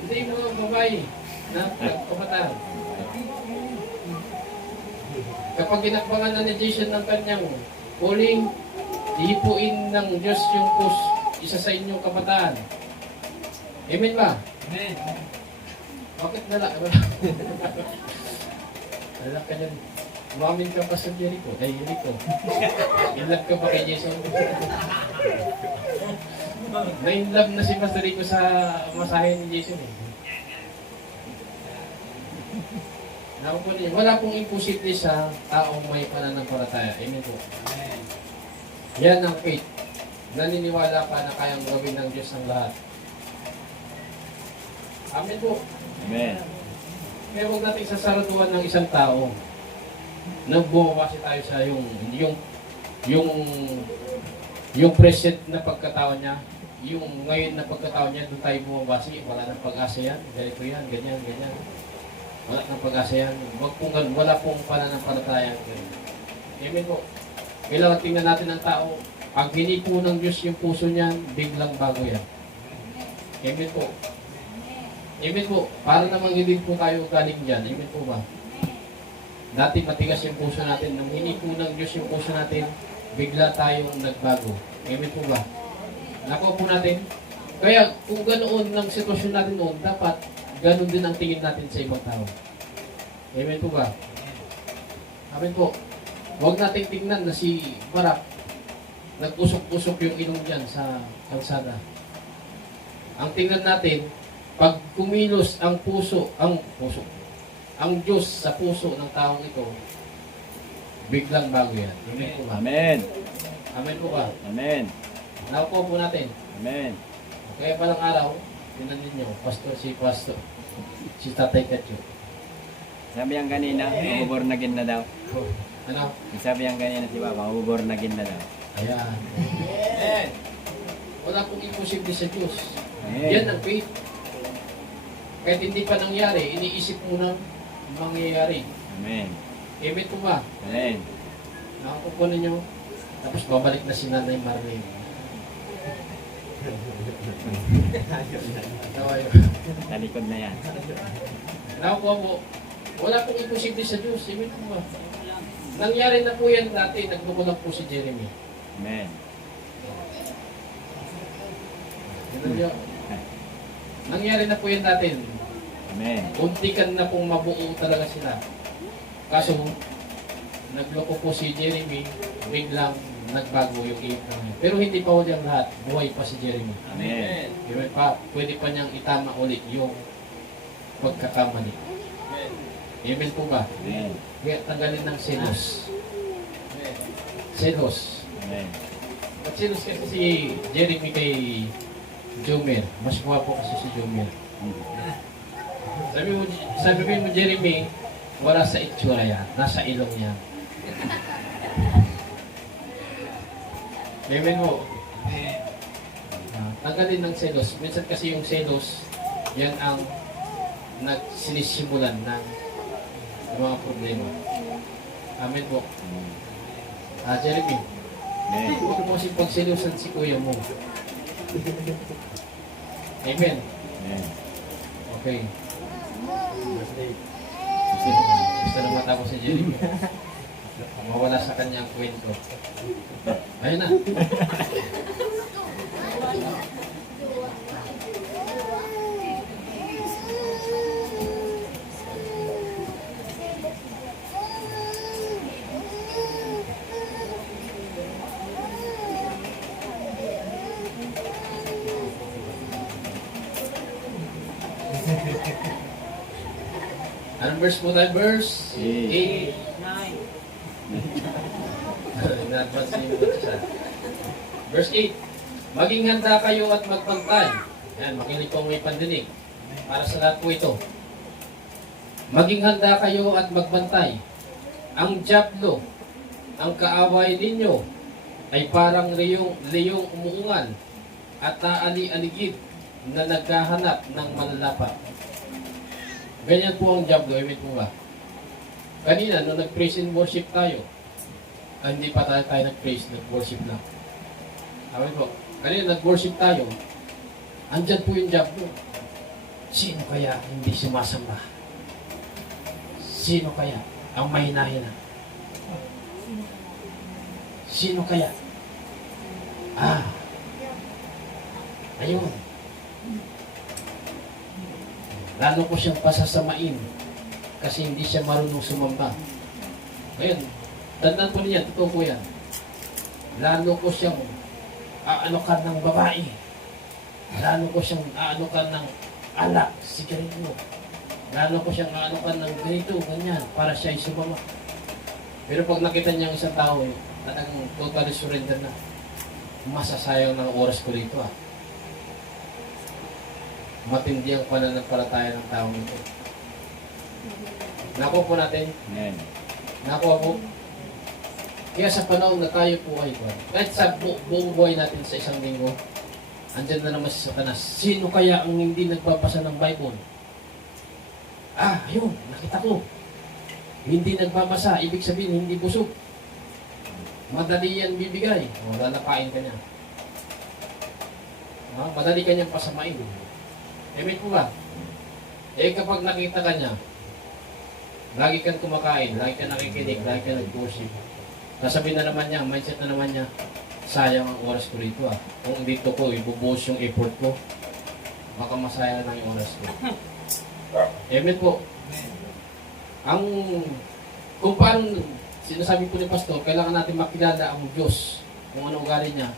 Hindi yung mga babae na nagkabataan. Kapag ginakbangan na ni Jason ng kanyang huling, ihipuin ng Diyos yung isa sa inyong kabataan. Amen ba? Amen. Bakit nala? Nala ka dyan. Umamin ka pa sa Jericho. Ay, Jericho. In-love ka pa kay Jason. Na-in-love na si Pastor Rico sa masahe ni Jason eh. Naku po niya, wala pong imposible sa taong may pananampalataya. Amen po. Amen. Yan ang faith. Naniniwala ka na kayang gawin ng Diyos ang lahat. Amen po. Amen. Kaya huwag natin sasaraduhan ng isang tao na bumabase tayo sa yung present na pagkatao niya, yung ngayon na pagkatao niya, doon tayo bumabase. Wala nang pag-asa yan. Ganito yan, ganyan, ganyan. Wala nang pag-asa yan. Wala pong pananampalataya. Amen po. Kailangan tingnan natin ang tao. Pag hinipo ng Diyos yung puso niyan, biglang bago yan. Amen po. Amen po. Para namang hindi po tayo galing dyan. Amen po ba? Dati matigas yung puso natin. Nung hinipo ng Diyos yung puso natin, bigla tayong nagbago. Amen po ba? Nakuha po natin. Kaya kung ganoon ng sitwasyon natin noon, dapat ganoon din ang tingin natin sa ibang tao. Amen po ba? Amen po. Huwag nating tingnan na si Barak nag-usok-usok yung ilong dyan sa kalsada. Ang tingnan natin, pag kumilos ang Diyos sa puso ng taong ito, biglang bago yan. Amen po ba? Amen. Amen po ba? Amen. Nakuha po natin. Amen. Kaya palang araw, tinan ninyo, pastor, si Tatay Katyo. Sabi ang kanina, mabubor na gin na daw. Ano? Sabi ang kanina si Papa, mabubor na gin na daw. Ayan. Amen. Wala pong imposible sa Diyos. Amen. Yan ang faith. Kahit hindi pa nangyari, iniisip mo na mangyayari. Amen. Amen po ba? Amen. Nakakukunan nyo. Tapos babalik na si Nanay Marlene. Tawa yun. Talikod na yan. Nakakuha mo. Wala pong imposible sa Diyos. Amen po ba? Nangyari na po yan dati. Nagbubulang po si Jeremy. Amen. Nangyari na po yan dati. Amen. Untikan na pong mabuo talaga sila. Kaso, nagloko po si Jeremy, biglang nagbago yung iyong niya. Pero hindi pa huli ang lahat. Buhay pa si Jeremy. Amen. Pwede pa niyang itama ulit yung pagkakamali. Amen. Amen po ba? Amen. Kaya tanggalin ng selos. Amen. Selos. Amen. At selos kasi si Jeremy kay Jomer. Mas gwapo kasi si Jomer. Sabi mo Jeremy, wala sa itsura yan. Nasa ilong yan. Amen mo. Amen. Tanggalin ng selos. Minsan kasi yung selos, yan ang nagsinisimulan ng mga problema. Amen po. Jeremy, Amen. huwag mo kasi pagselosan si kuya mo. Amen. Amen. Okay. Birthday. Gusto na matapos si Jeremy. Mawala sa kanya ang kwento. Ayun na. Anong verse mo tayo? Verse 8. 9. Verse 8. Maging handa kayo at magpantay. Yan, makinig po may pandinig. Para sa lahat po ito. Maging handa kayo at magbantay. Ang diablo, ang kaaway ninyo, ay parang leyong umuungan at naali-aligid na naghahanap ng manlalapa. Ganyan po ang diablo, amen po ba? Kanina, nung nag-praise and worship tayo, hindi pa tayo nag-praise, nag-worship lang. Amen po. Kanina, nag-worship tayo, andyan po yung diablo. Sino kaya hindi sumasamba? Sino kaya ang mahina-hina? Sino kaya? Ayun. Lalo ko siyang pasasamain kasi hindi siya marunong sumamba. Ngayon, tandaan po niya, totoo po yan. Lalo ko siyang aanokan ng babae. Lalo ko siyang aanokan ng alak, sigarilyo. Lalo ko siyang aanukan ng ganito, ganyan, para siya ay sumama. Pero pag nakita niya ang isang tao, talagang totally surrender na. Masasayang ng oras ko rito Matindi ang pananampalataya ng taong ito. Nakuha po natin. Amen. Nakuha po. Kaya sa panahon na tayo po ay kahit sa buong buhay natin sa isang linggo, andyan na naman si Satanas. Sino kaya ang hindi nagbabasa ng Bible? Ayun, nakita ko. Hindi nagbabasa, ibig sabihin hindi busog. Madali yan bibigay. Lalapain ka niya. Madali ka niyang pasamain. Amen po ba? Kapag nakita ka niya, lagi kang kumakain, lagi kang nakikinig, lagi kang nag-worship. Sasabihin na naman niya, mindset na naman niya, sayang ang oras ko rito Kung dito ko, ibubuhos yung effort ko, baka masayang na yung oras ko. Amen po. Kung paano, sinasabi po ni Pastor, kailangan natin makilala ang Diyos, kung ano ugali niya.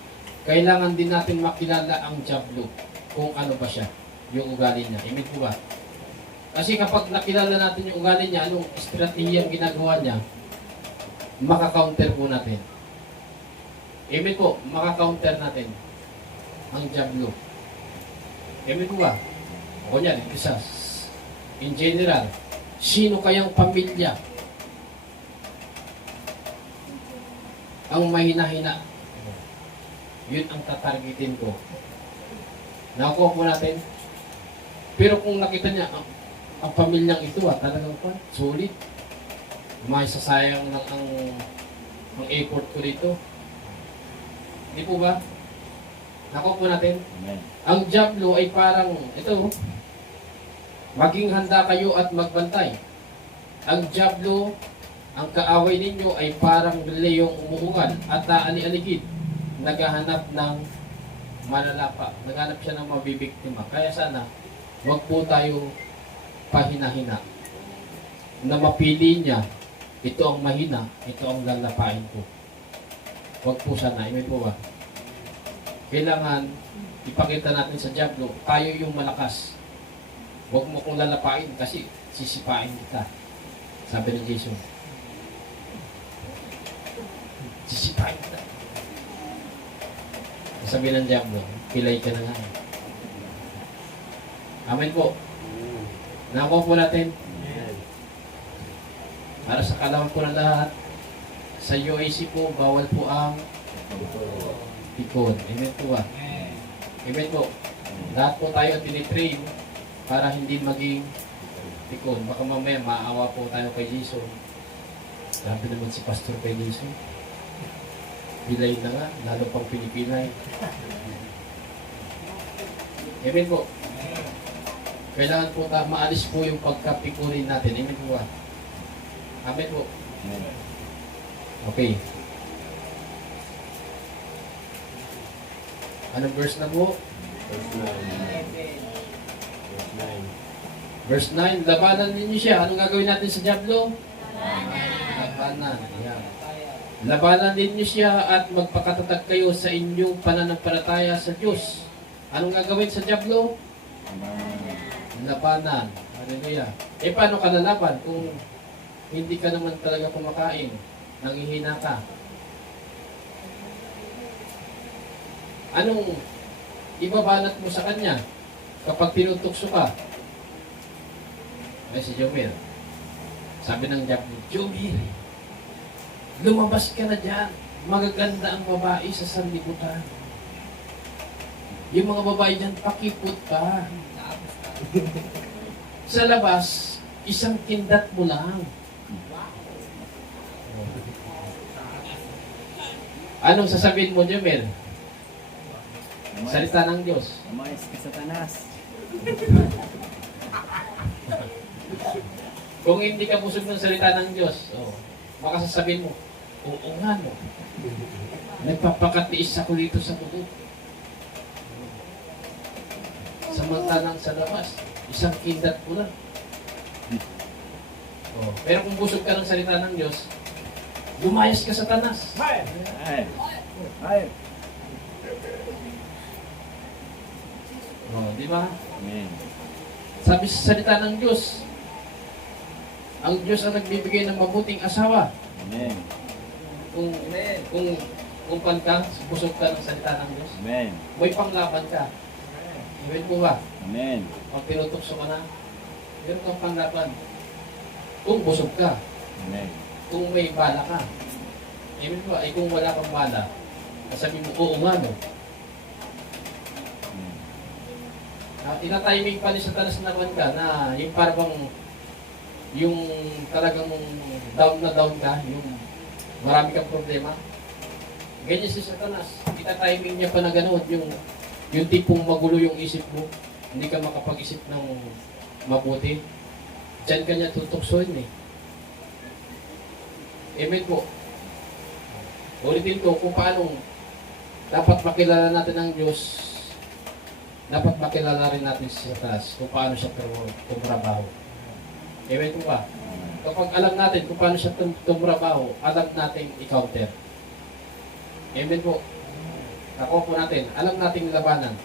Kailangan din natin makilala ang Diablo, kung ano ba siya, yung ugali niya. Amen po ba? Kasi kapag nakilala natin yung ugali niya, anong estratehiya ang ginagawa niya, maka-counter po natin. Amen po, maka-counter natin ang Diablo. Amen po ba? O yan, isa. In general, sino kayang pamilya ang mahina-hina? Yun ang tatargetin ko. Nakuha po natin. Pero kung nakita niya, ang pamilyang ito talagang sulit. May sasayang lang ang effort ko dito. Hindi po ba? Nakuha po natin. Amen. Ang Diablo ay parang, ito, maging handa kayo at magbantay. Ang Diablo, ang kaaway ninyo ay parang leyong umuungal at aali-aligid. Naghahanap ng malalapa. Naghahanap siya ng mabibiktima. Kaya sana, wag po tayo pahina-hina. Na mapili niya, ito ang mahina, ito ang lalapain ko. Wag po sana. Amen po ba? Kailangan ipakita natin sa Diablo, tayo yung malakas. Huwag mo kong lalapain kasi sisipain kita. Sabi ni Jason. Sisipain kita. Sabi ng Diablo, pilay ka na nga. Amen po. Nakuha po natin. Para sa kalaman po ng lahat, sa UAC po, bawal po ang pikon. Amen po ba? Amen po. Lahat po tayo tinitrain para hindi maging pikon. Baka mamaya maawa po tayo kay Jason. Grabe naman si Pastor kay Jason. Pilay na nga, lalo pang pinipilay. Amen po. Kailangan po maalis po yung pagkapikunin natin. Amen po ba? Amen po. Amen. Okay. Anong verse na po? Verse 9. Labanan ninyo siya. Anong gagawin natin sa Diablo? Labanan. Ayan. Labanan ninyo siya at magpakatatag kayo sa inyong pananampalataya sa Diyos. Anong gagawin sa Diablo? Labanan. Hallelujah. Paano ka lalaban kung hindi ka naman talaga kumakain? Nangihina ka. Anong ibabanat mo sa kanya kapag tinutukso ka? Ay si Jomir. Sabi ng Diablo, Jomir, lumabas ka na dyan. Magaganda ang babae sa sanlibutan. Yung mga babae dyan, pakipot pa. Sa labas, isang kindat mo lang. Anong sasabihin mo, Jomir? Salita ng Diyos. Umayos ka, Satanas. Kung hindi ka busog ng salita ng Diyos, baka sasabihin mo, oo nga no. Nagpapakatiis ako dito sa tubo. Samantalang sa labas, isang kindat ko lang. Pero kung busog ka ng salita ng Diyos, lumayas ka, Satanas. Ay. Ay. Di ba? Amen. Sabi sa salita ng Diyos, Ang Diyos ang nagbibigay ng mabuting asawa. Amen. Kung, Amen. kung pan ka, busog ka ng salita ng Diyos, Amen. may panglaban ka. Amen po ba? Amen. Pag tinutukso ka na, meron kang panglaban. Kung busog ka, Amen. kung may bala ka. Amen po ba? Kung wala kang bala, sabi mo, oo nga no. Ina-timing pa ni Satanas na naman ka na yung parang yung talagang down na down ka, yung marami kang problema. Ganyan si Satanas. Ita-timing niya pa na gano'n, yung tipong magulo yung isip mo, hindi ka makapag-isip ng mabuti. Diyan ka niya tutuksoin eh. Amen po. Ulitin ko kung paano dapat makilala natin ang Diyos, dapat makilala rin natin si Satanas kung paano siya tumrabaho. Amen po ba? Kapag alam natin kung paano siya tumrabaho, alam natin i-counter. Amen po. Ako po natin, alam nating labanan.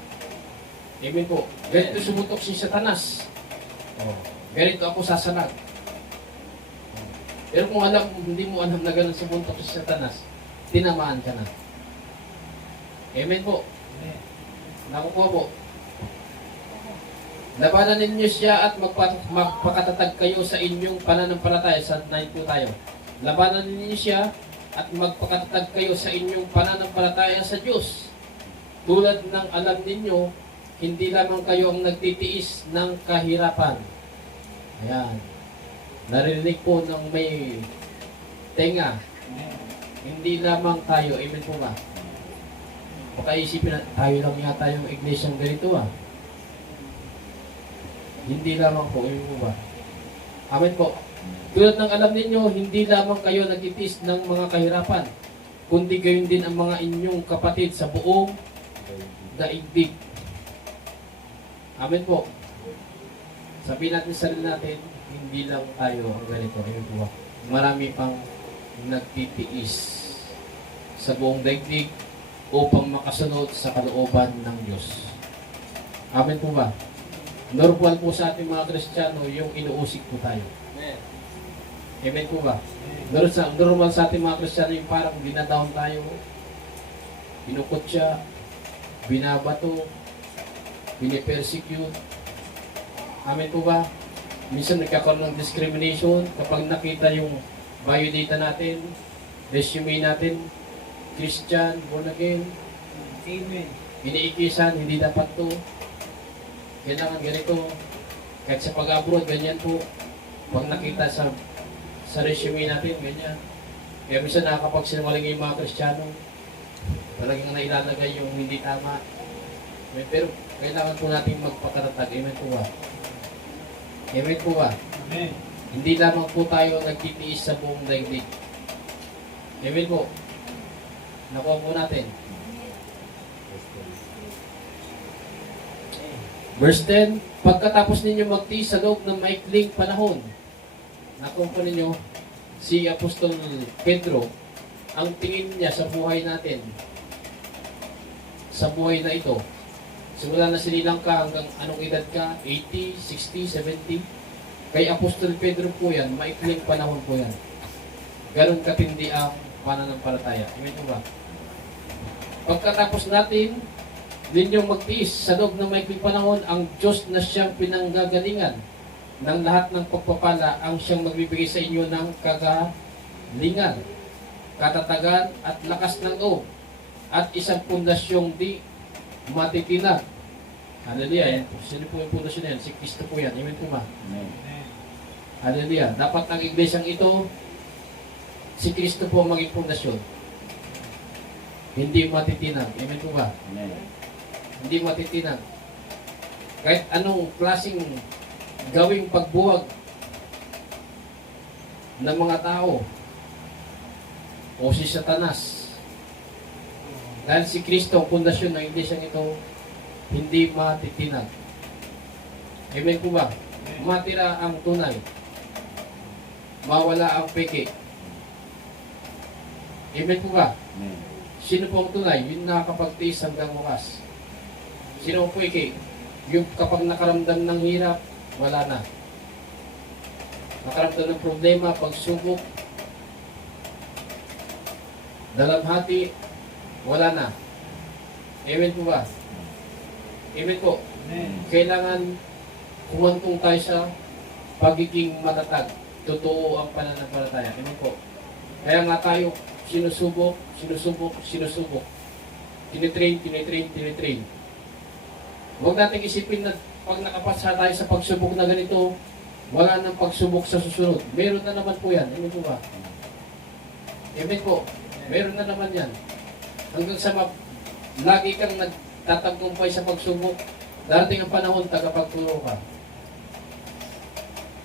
Amen po. Ganito sumutok si Satanas. Ganito ako sasanag. Pero kung hindi mo alam na ganun sumutok si Satanas, tinamaan ka na. Amen po. Nakukuha po. Labanan ninyo siya at magpakatatag kayo sa inyong pananampalataya. Sa 9 po tayo. Labanan ninyo siya at magpakatatag kayo sa inyong pananampalataya sa Diyos. Tulad ng alam ninyo, hindi lamang kayo ang nagtitiis ng kahirapan. Ayan. Narinig po ng may tenga. Hindi lamang tayo. Amen po ba? Baka isipin na, tayo lang yata yung iglesyang ganito ah. Hindi lamang po, amen po ba? Amen po. Tulad ng alam ninyo, hindi lamang kayo nagtitis ng mga kahirapan, kundi gayon din ang mga inyong kapatid sa buong daigdig. Amen po. Sabihin natin sa sarili natin, hindi lang tayo ang ganito. Amen po ba? Marami pang nagtitiis sa buong daigdig upang makasunod sa kalooban ng Diyos. Amen po ba? Normal po sa ating mga Kristiyano yung inuusig po tayo. Amen. Amen po ba? Normal sa ating mga Kristiyano yung parang dinadown tayo, pinukutya, binabato, pinipersecute. Amen po ba? Minsan nagkakaroon ng discrimination kapag nakita yung biodata natin, resume natin, Christian, born again, Amen. iniikisan, hindi dapat to. Kailangan ganito. Kahit sa pag-abroad, ganyan po. Pag nakita sa resume natin, ganyan. Kaya minsan nakakapagsinungaling yung mga Kristiyano. Talagang nailalagay yung hindi tama. Pero kailangan po natin magpakatatag. Amen po ba? Amen po ba? Amen. Hindi lamang po tayo nagtitiis sa buong daigdig. Amen po. Nakuha po natin. Verse 10, pagkatapos ninyo magtiis sa loob ng maikling panahon, nakuha po ninyo, si Apostol Pedro, ang tingin niya sa buhay natin, sa buhay na ito, simula na sinilang ka hanggang anong edad ka, 80, 60, 70, kay Apostol Pedro po yan, maikling panahon po yan. Ganon katindi ang pananampalataya. Amen po ba? Pagkatapos natin, ninyong magtiis sa loob ng maikling panahon, ang Diyos na siyang pinanggagalingan ng lahat ng pagpapala ang siyang magbibigay sa inyo ng kagalingan, katatagan at lakas ng loob at isang pundasyong di matitinag. Hallelujah. Sino po yung pundasyon na yan? Si Kristo po yan. Amen po ba? Amen. Hallelujah. Dapat ang iglesyang ito, si Kristo po ang maging pundasyon. Hindi matitinag. Amen po ba? Amen. Hindi matitinag. Kahit anong klaseng gawing pagbuwag ng mga tao o si Satanas, dahil si Kristo ang pundasyon ng iglesyang ito, hindi matitinag. Amen po ba? Matira ang tunay. Mawala ang peke. Amen po ba? Amen. Sino po ang tunay? Yung nakakapagtiis hanggang wakas. Sino po yung kapag nakaramdam ng hirap, wala na. makaramdam ng problema, pagsubok, dalamhati, wala na. Amen po ba? Amen po. Kailangan kumantong tayo sa pagiging matatag. Totoo ang pananampalataya. Amen po. Kaya nga tayo sinusubok. Tinitrain. Huwag natin isipin na pag nakapasa tayo sa pagsubok na ganito, wala nang pagsubok sa susunod. Meron na naman po yan. Amen po ba? Amen po. Meron na naman yan. Hanggang sa lagi kang nagtatagumpay sa pagsubok, darating ang panahon, tagapagturo ka.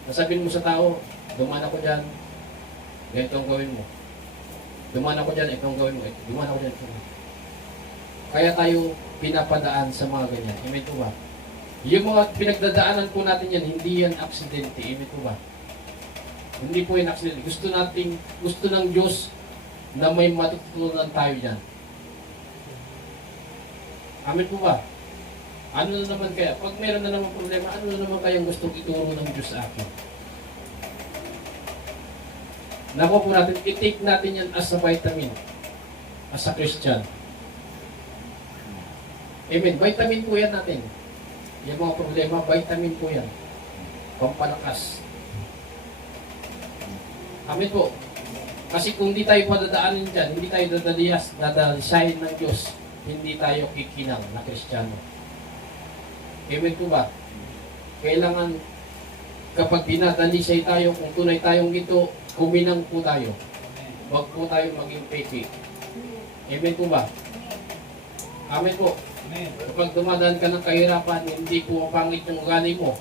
Nasabihin mo sa tao, dumaan ako dyan, ganito ang gawin mo. Dumaan ako dyan, ito ang gawin mo. Dumaan ako dyan, ito. Kaya tayo pinapadaan sa mga ganyan. Amen po ba? Yung mga pinagdadaanan po natin yan, hindi yan aksidente. Amen po ba? Hindi po yan aksidente. Gusto ng Diyos na may matutunan tayo dyan. Amen po ba? Ano na naman kaya? Pag meron na naman problema, ano na naman kayang gusto ituro ng Diyos sa akin? Nakuha po natin, i-take natin yan as a vitamin. As a Christian. Amen. Vitamin po yan natin. Yung mga problema, vitamin po yan. Pampalakas. Amen po. Kasi kung hindi tayo padadaanin dyan, hindi tayo dadalisayin ng Diyos, hindi tayo kikinang na Kristiyano. Amen po ba? Kailangan kapag dinadalisay tayo, kung tunay tayong ito, kuminang po tayo. Huwag po tayo maging peki. Amen po ba? Amen po. Kapag dumadaan ka ng kahirapan, hindi po mapangit yung ugali mo.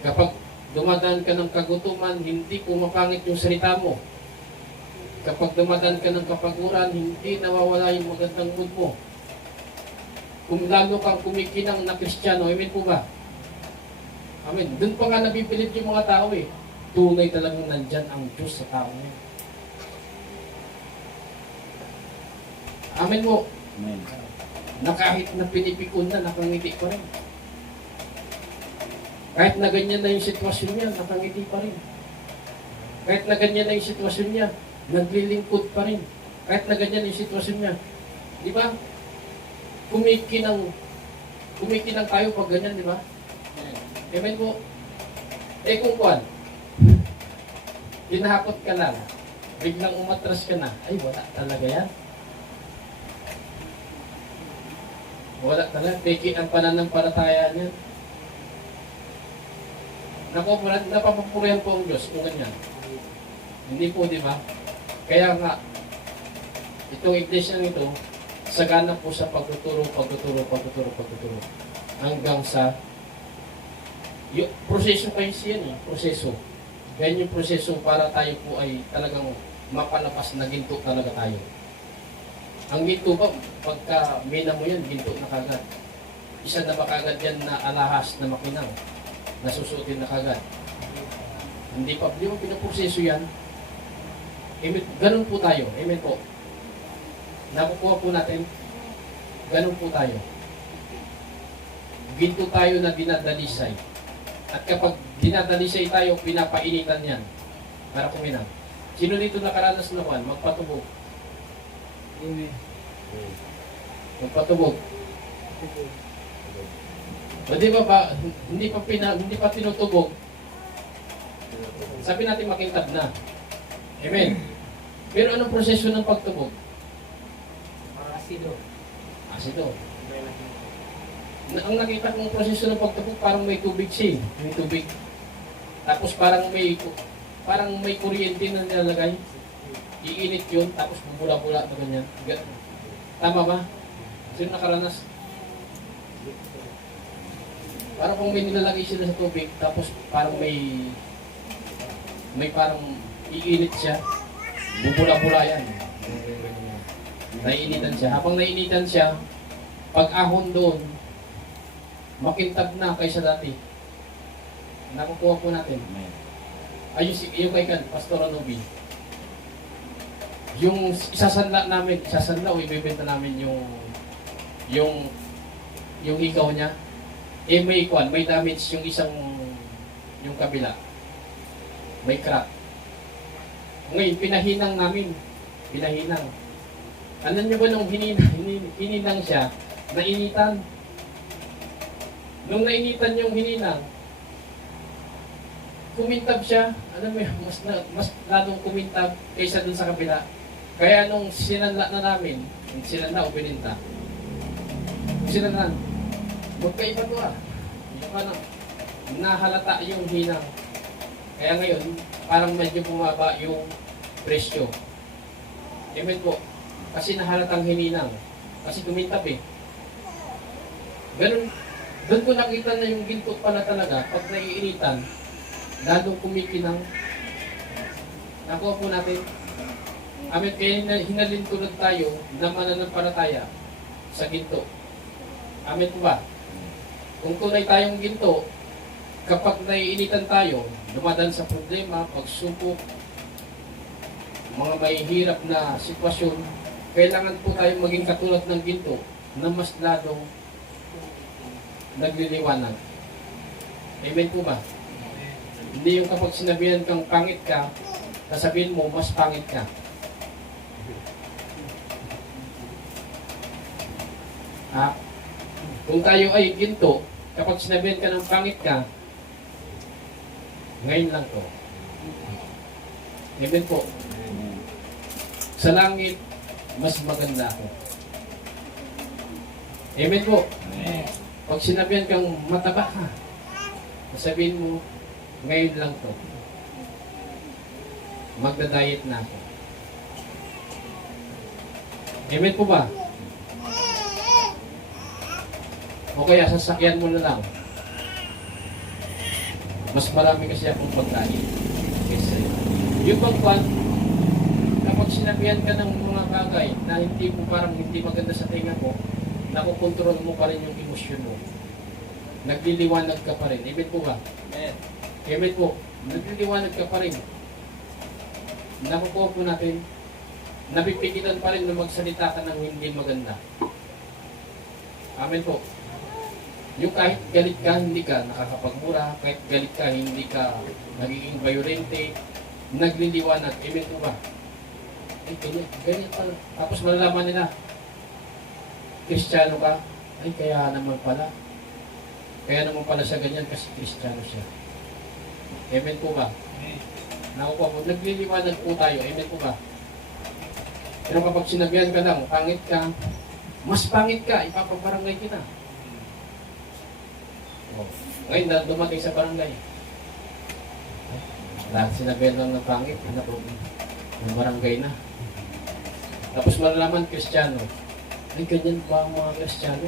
Kapag dumadaan ka ng kagutuman, hindi po mapangit yung salita mo. Kapag dumadaan ka ng kapaguran, hindi nawawala yung magandang mood mo. Kung lalo kang kumikinang na Kristiyano, amen po ba? Amen. Doon pa nga nabipilit yung mga tao eh. Tunay talagang nandyan ang Diyos sa tao niya. Amen po. Amen. Na kahit na pinipikon na, nakangiti pa rin. Kahit na ganyan na yung sitwasyon niya, nakangiti pa rin. Kahit na ganyan na yung sitwasyon niya, naglilingkod pa rin. Kahit na ganyan na yung sitwasyon niya. Di ba? Kumikinang tayo pag ganyan, di ba? Amen po. Eh kung kuwan, pinahakot ka lang, biglang umatras ka na, ay wala talaga yan. Wala talaga. Peki ang pananampalataya niya. Napapapurihan po ang Diyos kung ganyan. Hindi po, di ba? Kaya nga, itong iglesia ito, sagana po sa pagtuturo. Hanggang sa, yung proseso kayo siya proseso. Ganyan yung proseso para tayo po ay talagang mapalabas na ginto talaga tayo. Ang ginto ba, pagka mina mo yan, ginto na kagad. Isa na ba kagad yan na alahas na makinang, nasusutin na kagad. Hindi pa, di mo pinaproseso yan. Amen. Ganun po tayo. Amen po. Nakukuha po natin, ganun po tayo. Ginto tayo na dinadalisay. At kapag dinadalisay tayo, pinapainitan yan para kuminang. Sino dito nakaranas na kwan? Magpatubog. Amen. Magpatubog. O di ba hindi pa tinutubog, sabi natin makintab na. Amen. Pero anong proseso ng pagtubog? Asido. Asido. Ang nakita kong proseso ng pagtubog, parang may tubig siya. May tubig. Tapos parang may kuryente na nilalagay. Iinit yun, tapos bubula-bula na ganyan. Tama ba? Sino nakaranas? Parang kung may nilalagay sila sa tubig, tapos parang may parang iinit siya. Bubula-bula yan. Naiinitan siya. Habang naiinitan siya, pag ahon doon, makintab na kaysa dati. Nakukuha po natin. Ayun yung kay Pastor Anobi. Yung isasanla o ibebenta namin yung ikaw niya, may damage yung kabila. may crack. Ngayon, pinahinang namin. Pinahinang. Alam niyo ba nung hininang siya, nainitan. Nung nainitan yung hininang, kumintab siya. Alam mo yun, mas ladong kumintab kaysa dun sa kabila. Kaya nung sinanla na namin, sinanla o bininta, sinanlan, magkaiba to ah. Ano, nahalata yung hinang. Kaya ngayon, parang medyo bumaba yung presyo. Amen po. Kasi nahalatang hininang. Kasi kumintab eh. Ganun, doon ko nakita na yung ginto pala talaga, pag naiinitan, lalong kumikinang. Nakuha po natin. Amen, kaya hinalin tulad tayo na mananampalataya sa ginto. Amen po ba? Kung tunay tayong ginto, kapag naiinitan tayo, dumadaan sa problema, pagsubok, mga may hirap na sitwasyon, kailangan po tayong maging katulad ng ginto na mas lalong nagliliwanag. Amen po ba? Hindi yung kapag sinabihan kang pangit ka, sasabihin mo, mas pangit ka. Kung tayo ay ginto, kapag sinabihan ka ng pangit ka, ngayon lang to. Amen po. Sa langit, mas maganda ako. Amen po. Pag sinabihan kang mataba ka, sabihin mo, ngayon lang to. Magda-diet na ako. Amen po ba? O kaya sasakyan mo na lang. Mas marami kasi akong pagkain. Kaysa yung pagpan, kapag sinabihan ka ng mga bagay na hindi mo parang hindi maganda sa tinga mo, nakukontrol mo pa rin yung emosyon mo. Nagliliwanag ka pa rin. Amen po ba? Amen. Amen po. Nagliliwanag ka pa rin. Nakukuha po natin, napipigilan pa rin na magsalita ka ng hindi maganda. Amen po. Yung kahit galit ka, hindi ka nakakapagmura, kahit galit ka, hindi ka nagiging violente, nagliliwanag. Amen po ba? Ay, ganyan pala. Tapos malalaman nila, Kristiyano ka, ay kaya naman pala. Kaya naman pala siya ganyan kasi Kristiyano siya. Amen po ba? Nakukuha po, nagliliwanag po tayo. Amen po ba? Pero kapag sinabihan ka lang, pangit ka, mas pangit ka, ipapabarangay kita. Oh. Ngayon, na dumating sa barangay. Lahat sinabihan lang ng pangit, ng barangay na. Tapos malalaman, Kristiyano. Ay, ganyan ba ang mga Kristiyano?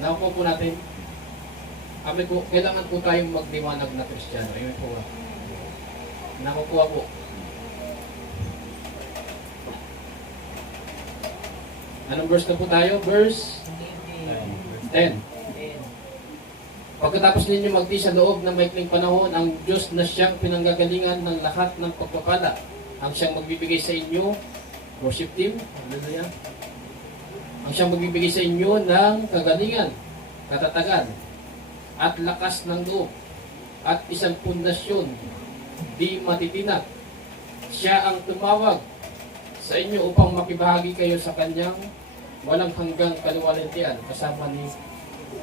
Nakukuha po natin, amin po, kailangan po tayong magliwanag na Kristiyano. Amen po ba? Nakukuha po. Anong verse na po tayo? Verse 10. Pagkatapos ninyo magdi sa loob ng maikling panahon, ang Diyos na siyang pinanggagalingan ng lahat ng pagpapala, ang siyang magbibigay sa inyo, worship team, hallelujah, ang siyang magbibigay sa inyo ng kagalingan, katatagan, at lakas ng loob, at isang pundasyon, di matitinag. Siya ang tumawag sa inyo upang makibahagi kayo sa kanyang walang hanggang kaluwalhatian kasama ni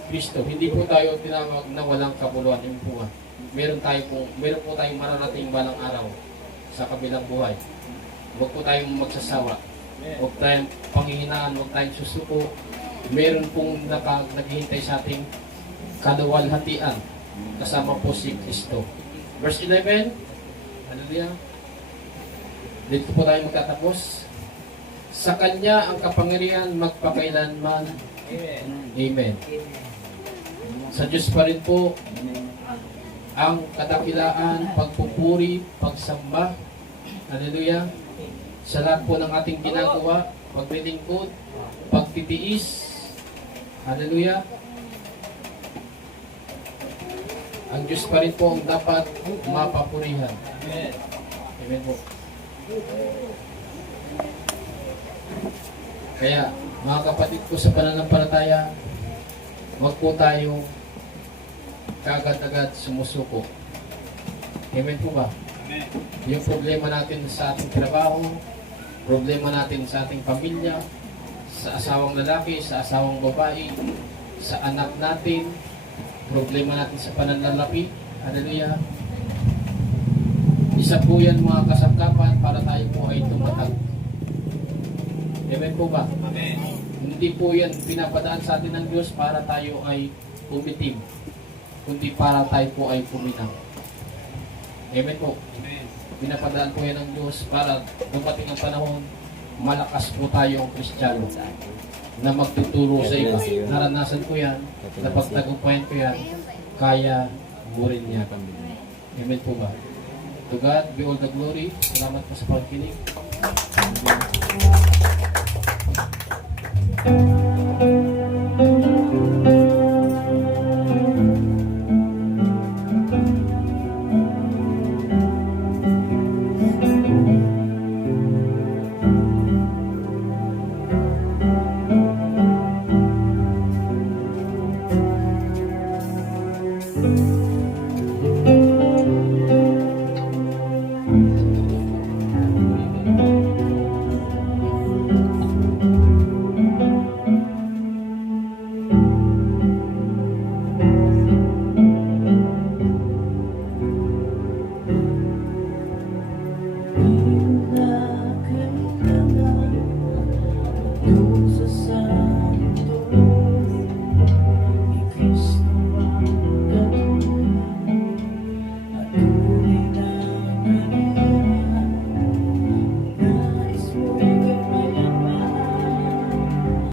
Kristo. Hindi po tayo tinawag na walang kabuluhan. Meron po tayong mararating balang araw sa kabilang buhay. Huwag po tayong magsasawa. Huwag tayong panghihinaan, huwag tayong susuko. Meron pong naghihintay sa ating kaluwalhatian kasama po si Kristo. Verse 11. Hallelujah. Dito po tayo magtatapos. Sa Kanya ang kapangyarihan magpakailanman. Amen. Amen. Sa Diyos pa rin po ang kadakilaan, pagpupuri, pagsamba. Hallelujah. Sa lahat po ng ating ginagawa, paglilingkod, pagtitiis. Hallelujah. Ang Diyos pa rin po ang dapat mapapurihan. Amen. Amen po. Kaya, mga kapatid ko sa pananampalataya, huwag po tayong kagad-agad sumusuko. Amen po ba? Yung problema natin sa ating trabaho, problema natin sa ating pamilya, sa asawang lalaki, sa asawang babae, sa anak natin, problema natin sa pananalapi. Hallelujah. Isa po yan mga kasangkapan para tayo po ay tumatag. Amen po ba? Amen. Hindi po yan pinapadaan sa atin ng Diyos para tayo ay umitim, kundi para tayo po ay puminang. Amen po. Amen. Pinapadaan po yan ng Diyos para dumating ang panahon, malakas po tayo ang Kristiyano na magtuturo sa iba. Naranasan ko yan, napagtagumpayan ko yan, kaya mo rin yan. Amen po ba? To God be all the glory. Salamat po sa pagkinig.